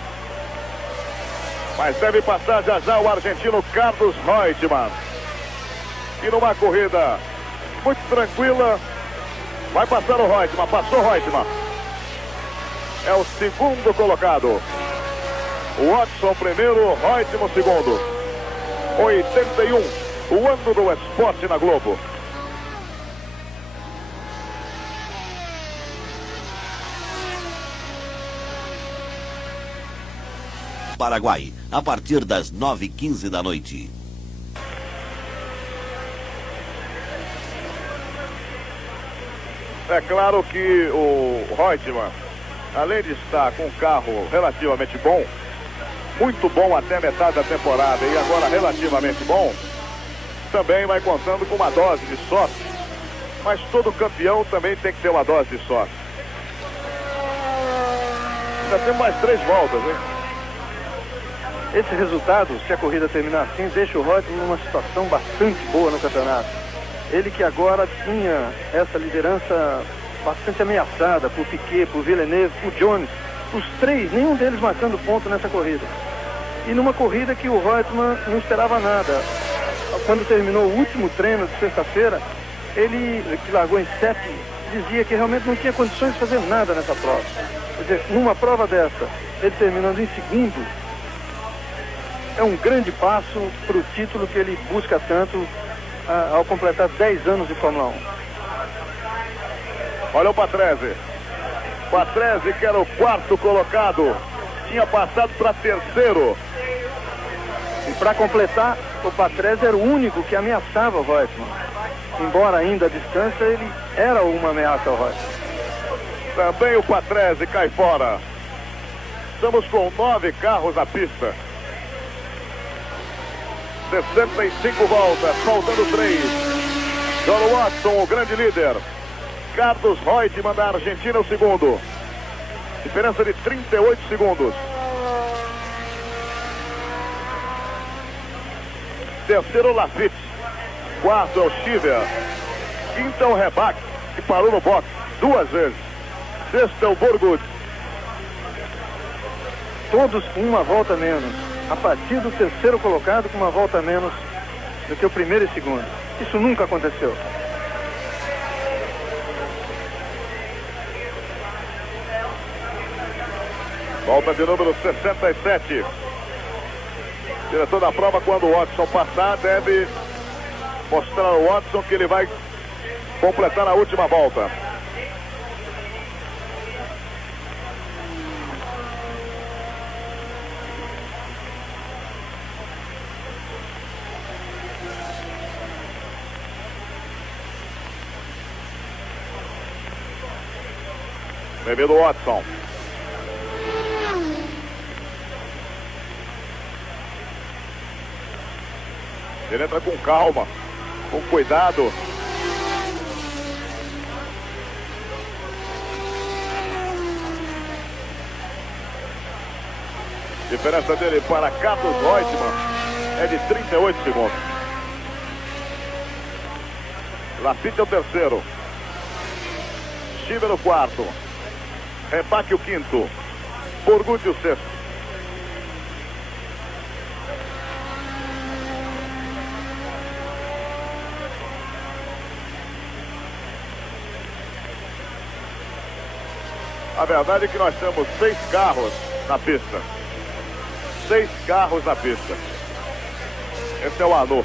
Mas deve passar já já o argentino Carlos Reutemann. E numa corrida muito tranquila, vai passar o Reutemann. Passou o Reutemann. É o 2º colocado. Watson primeiro, Reutemann segundo. 81, o ano do esporte na Globo. Paraguai, a partir das 9h15 da noite. É claro que o Reutemann, além de estar com um carro relativamente bom, muito bom até metade da temporada e agora relativamente bom, também vai contando com uma dose de sorte. Mas todo campeão também tem que ter uma dose de sorte. Ainda temos mais 3 voltas, hein? Esse resultado, se a corrida terminar assim, deixa o Reutemann numa situação bastante boa no campeonato. Ele que agora tinha essa liderança bastante ameaçada por Piquet, por Villeneuve, por Jones. Os 3, nenhum deles marcando ponto nessa corrida. E numa corrida que o Reutemann não esperava nada. Quando terminou o último treino de sexta-feira, ele, que largou em 7, dizia que realmente não tinha condições de fazer nada nessa prova. Quer dizer, numa prova dessa, ele terminando em segundo, é um grande passo para o título que ele busca tanto ao completar 10 anos de Fórmula 1. Olha o Patrese. Patrese, que era o 4º colocado, tinha passado para 3º. E para completar, o Patrese era o único que ameaçava o Reutemann. Embora ainda à distância, ele era uma ameaça ao Reutemann. Também o Patrese cai fora. Estamos com 9 carros na pista. 65 voltas, faltando 3. John Watson, o grande líder. Carlos Reutemann da Argentina, o segundo. Diferença de 38 segundos. Terceiro, Lafitte. Quarto é o Chiver. Quinto é o Rebac, que parou no box 2 vezes. Sexto é o Burgut. Todos com uma volta menos. A partir do terceiro colocado com uma volta menos do que o primeiro e segundo. Isso nunca aconteceu. Volta de número 67. Diretor da prova, quando o Watson passar, deve mostrar ao Watson que ele vai completar a última volta. Bem-vindo, Watson. Ele entra com calma, com cuidado. A diferença dele para Carlos Reutemann é de 38 segundos. Lafitte é o terceiro. Chiver o quarto. Rebac o quinto. Burgut o sexto. A verdade é que nós temos 6 carros na pista. 6 carros na pista. Esse é o Anu.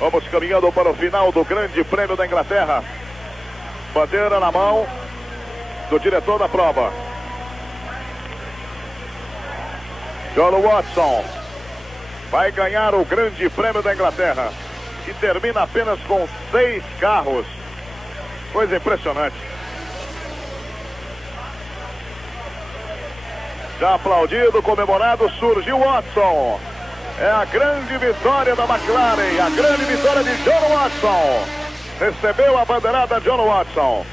Vamos caminhando para o final do Grande Prêmio da Inglaterra. Bandeira na mão do diretor da prova. John Watson vai ganhar o Grande Prêmio da Inglaterra, que termina apenas com 6 carros. Coisa impressionante. Já aplaudido, comemorado, surgiu Watson. É a grande vitória da McLaren, a grande vitória de John Watson. Recebeu a bandeirada John Watson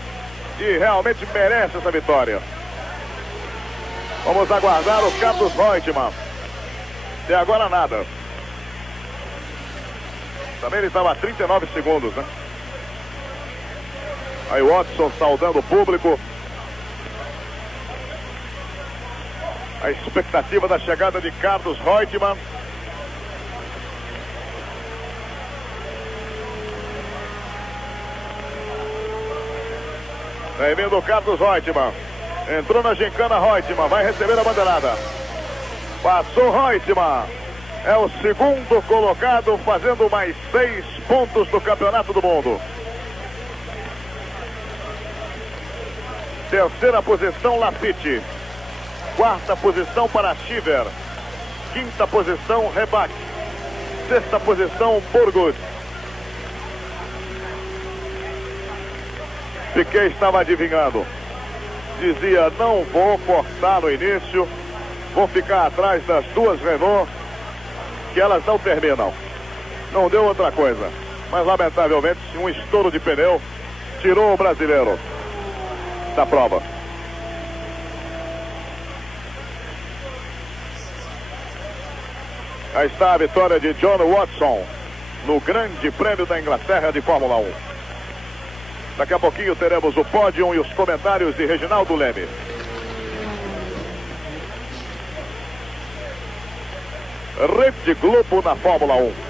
e realmente merece essa vitória. Vamos aguardar o Carlos Reutemann. Até agora nada. Também ele estava a 39 segundos, né? Aí Watson saudando o público. A expectativa da chegada de Carlos Reutemann. Vem vindo o Carlos Reutemann. Entrou na gincana Reutemann, vai receber a bandeirada. Passou Reutemann. É o segundo colocado, fazendo mais 6 pontos no Campeonato do Mundo. Terceira posição, Lafitte. Quarta posição para Shiver. Quinta posição, Rebach. Sexta posição, Burgut. Piquet estava adivinhando. Dizia, não vou forçar no início. Vou ficar atrás das duas Renault, que elas não terminam. Não deu outra coisa. Mas, lamentavelmente, um estouro de pneu tirou o brasileiro da prova. Aí está a vitória de John Watson no Grande Prêmio da Inglaterra de Fórmula 1. Daqui a pouquinho teremos o pódio e os comentários de Reginaldo Leme. Rede Globo na Fórmula 1.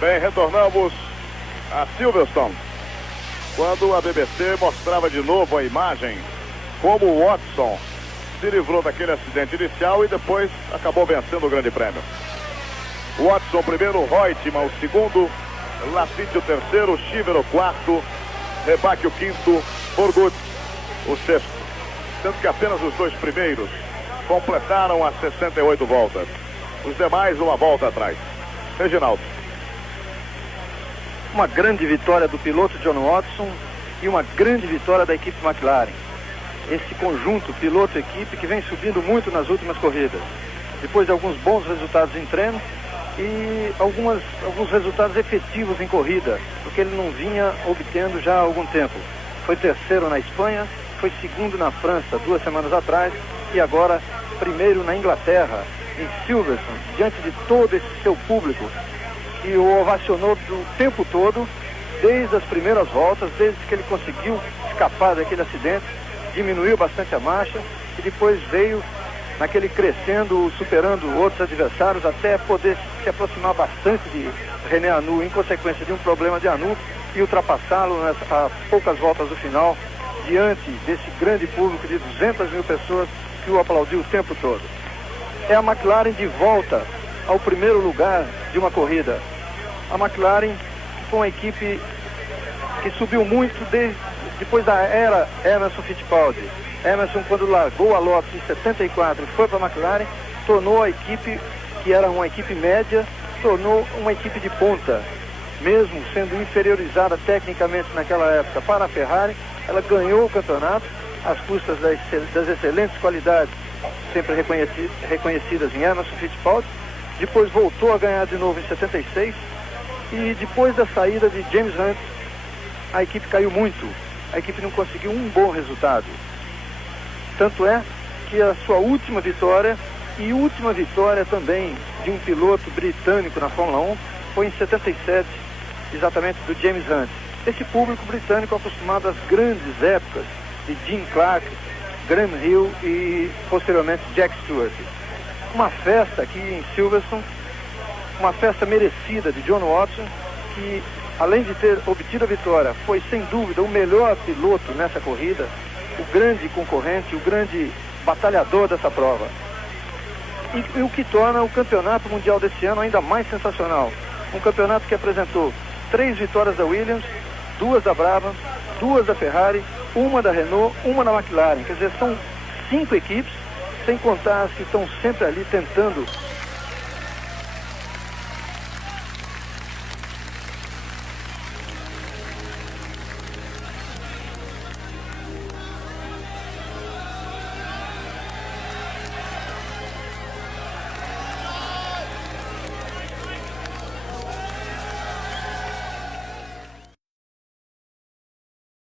Bem, retornamos a Silverstone, quando a BBC mostrava de novo a imagem como o Watson se livrou daquele acidente inicial e depois acabou vencendo o Grande Prêmio. Watson primeiro, Reutemann o segundo, Lafitte o terceiro, Shiver o quarto, Rebach o quinto, Burgut o sexto. Sendo que apenas os dois primeiros completaram as 68 voltas. Os demais uma volta atrás. Reginaldo. Uma grande vitória do piloto John Watson e uma grande vitória da equipe McLaren. Esse conjunto, piloto e equipe, que vem subindo muito nas últimas corridas. Depois de alguns bons resultados em treino e alguns resultados efetivos em corrida, porque ele não vinha obtendo já há algum tempo. Foi terceiro na Espanha, foi segundo na França 2 semanas atrás e agora primeiro na Inglaterra, em Silverstone, diante de todo esse seu público que o ovacionou do tempo todo, desde as primeiras voltas, desde que ele conseguiu escapar daquele acidente, diminuiu bastante a marcha e depois veio naquele crescendo, superando outros adversários, até poder se aproximar bastante de René Arnoux, em consequência de um problema de Arnoux, e ultrapassá-lo a poucas voltas do final, diante desse grande público de 200 mil pessoas que o aplaudiu o tempo todo. É a McLaren de volta ao primeiro lugar de uma corrida. A McLaren foi uma equipe que subiu muito depois da era Emerson Fittipaldi. Emerson, quando largou a Lotus em 74 e foi para a McLaren, tornou a equipe, que era uma equipe média, tornou uma equipe de ponta. Mesmo sendo inferiorizada tecnicamente naquela época para a Ferrari, ela ganhou o campeonato às custas das excelentes qualidades sempre reconhecidas em Emerson Fittipaldi. Depois voltou a ganhar de novo em 76 e depois da saída de James Hunt, a equipe caiu muito. A equipe não conseguiu um bom resultado. Tanto é que a sua última vitória e última vitória também de um piloto britânico na Fórmula 1 foi em 77, exatamente do James Hunt. Esse público britânico acostumado às grandes épocas de Jim Clark, Graham Hill e posteriormente Jack Stewart. Uma festa aqui em Silverstone, uma festa merecida de John Watson, que além de ter obtido a vitória, foi sem dúvida o melhor piloto nessa corrida, o grande concorrente, o grande batalhador dessa prova. E o que torna o campeonato mundial desse ano ainda mais sensacional. Um campeonato que apresentou 3 vitórias da Williams, 2 da Brabham, 2 da Ferrari, 1 da Renault, 1 da McLaren. Quer dizer, são 5 equipes, sem contar as que estão sempre ali tentando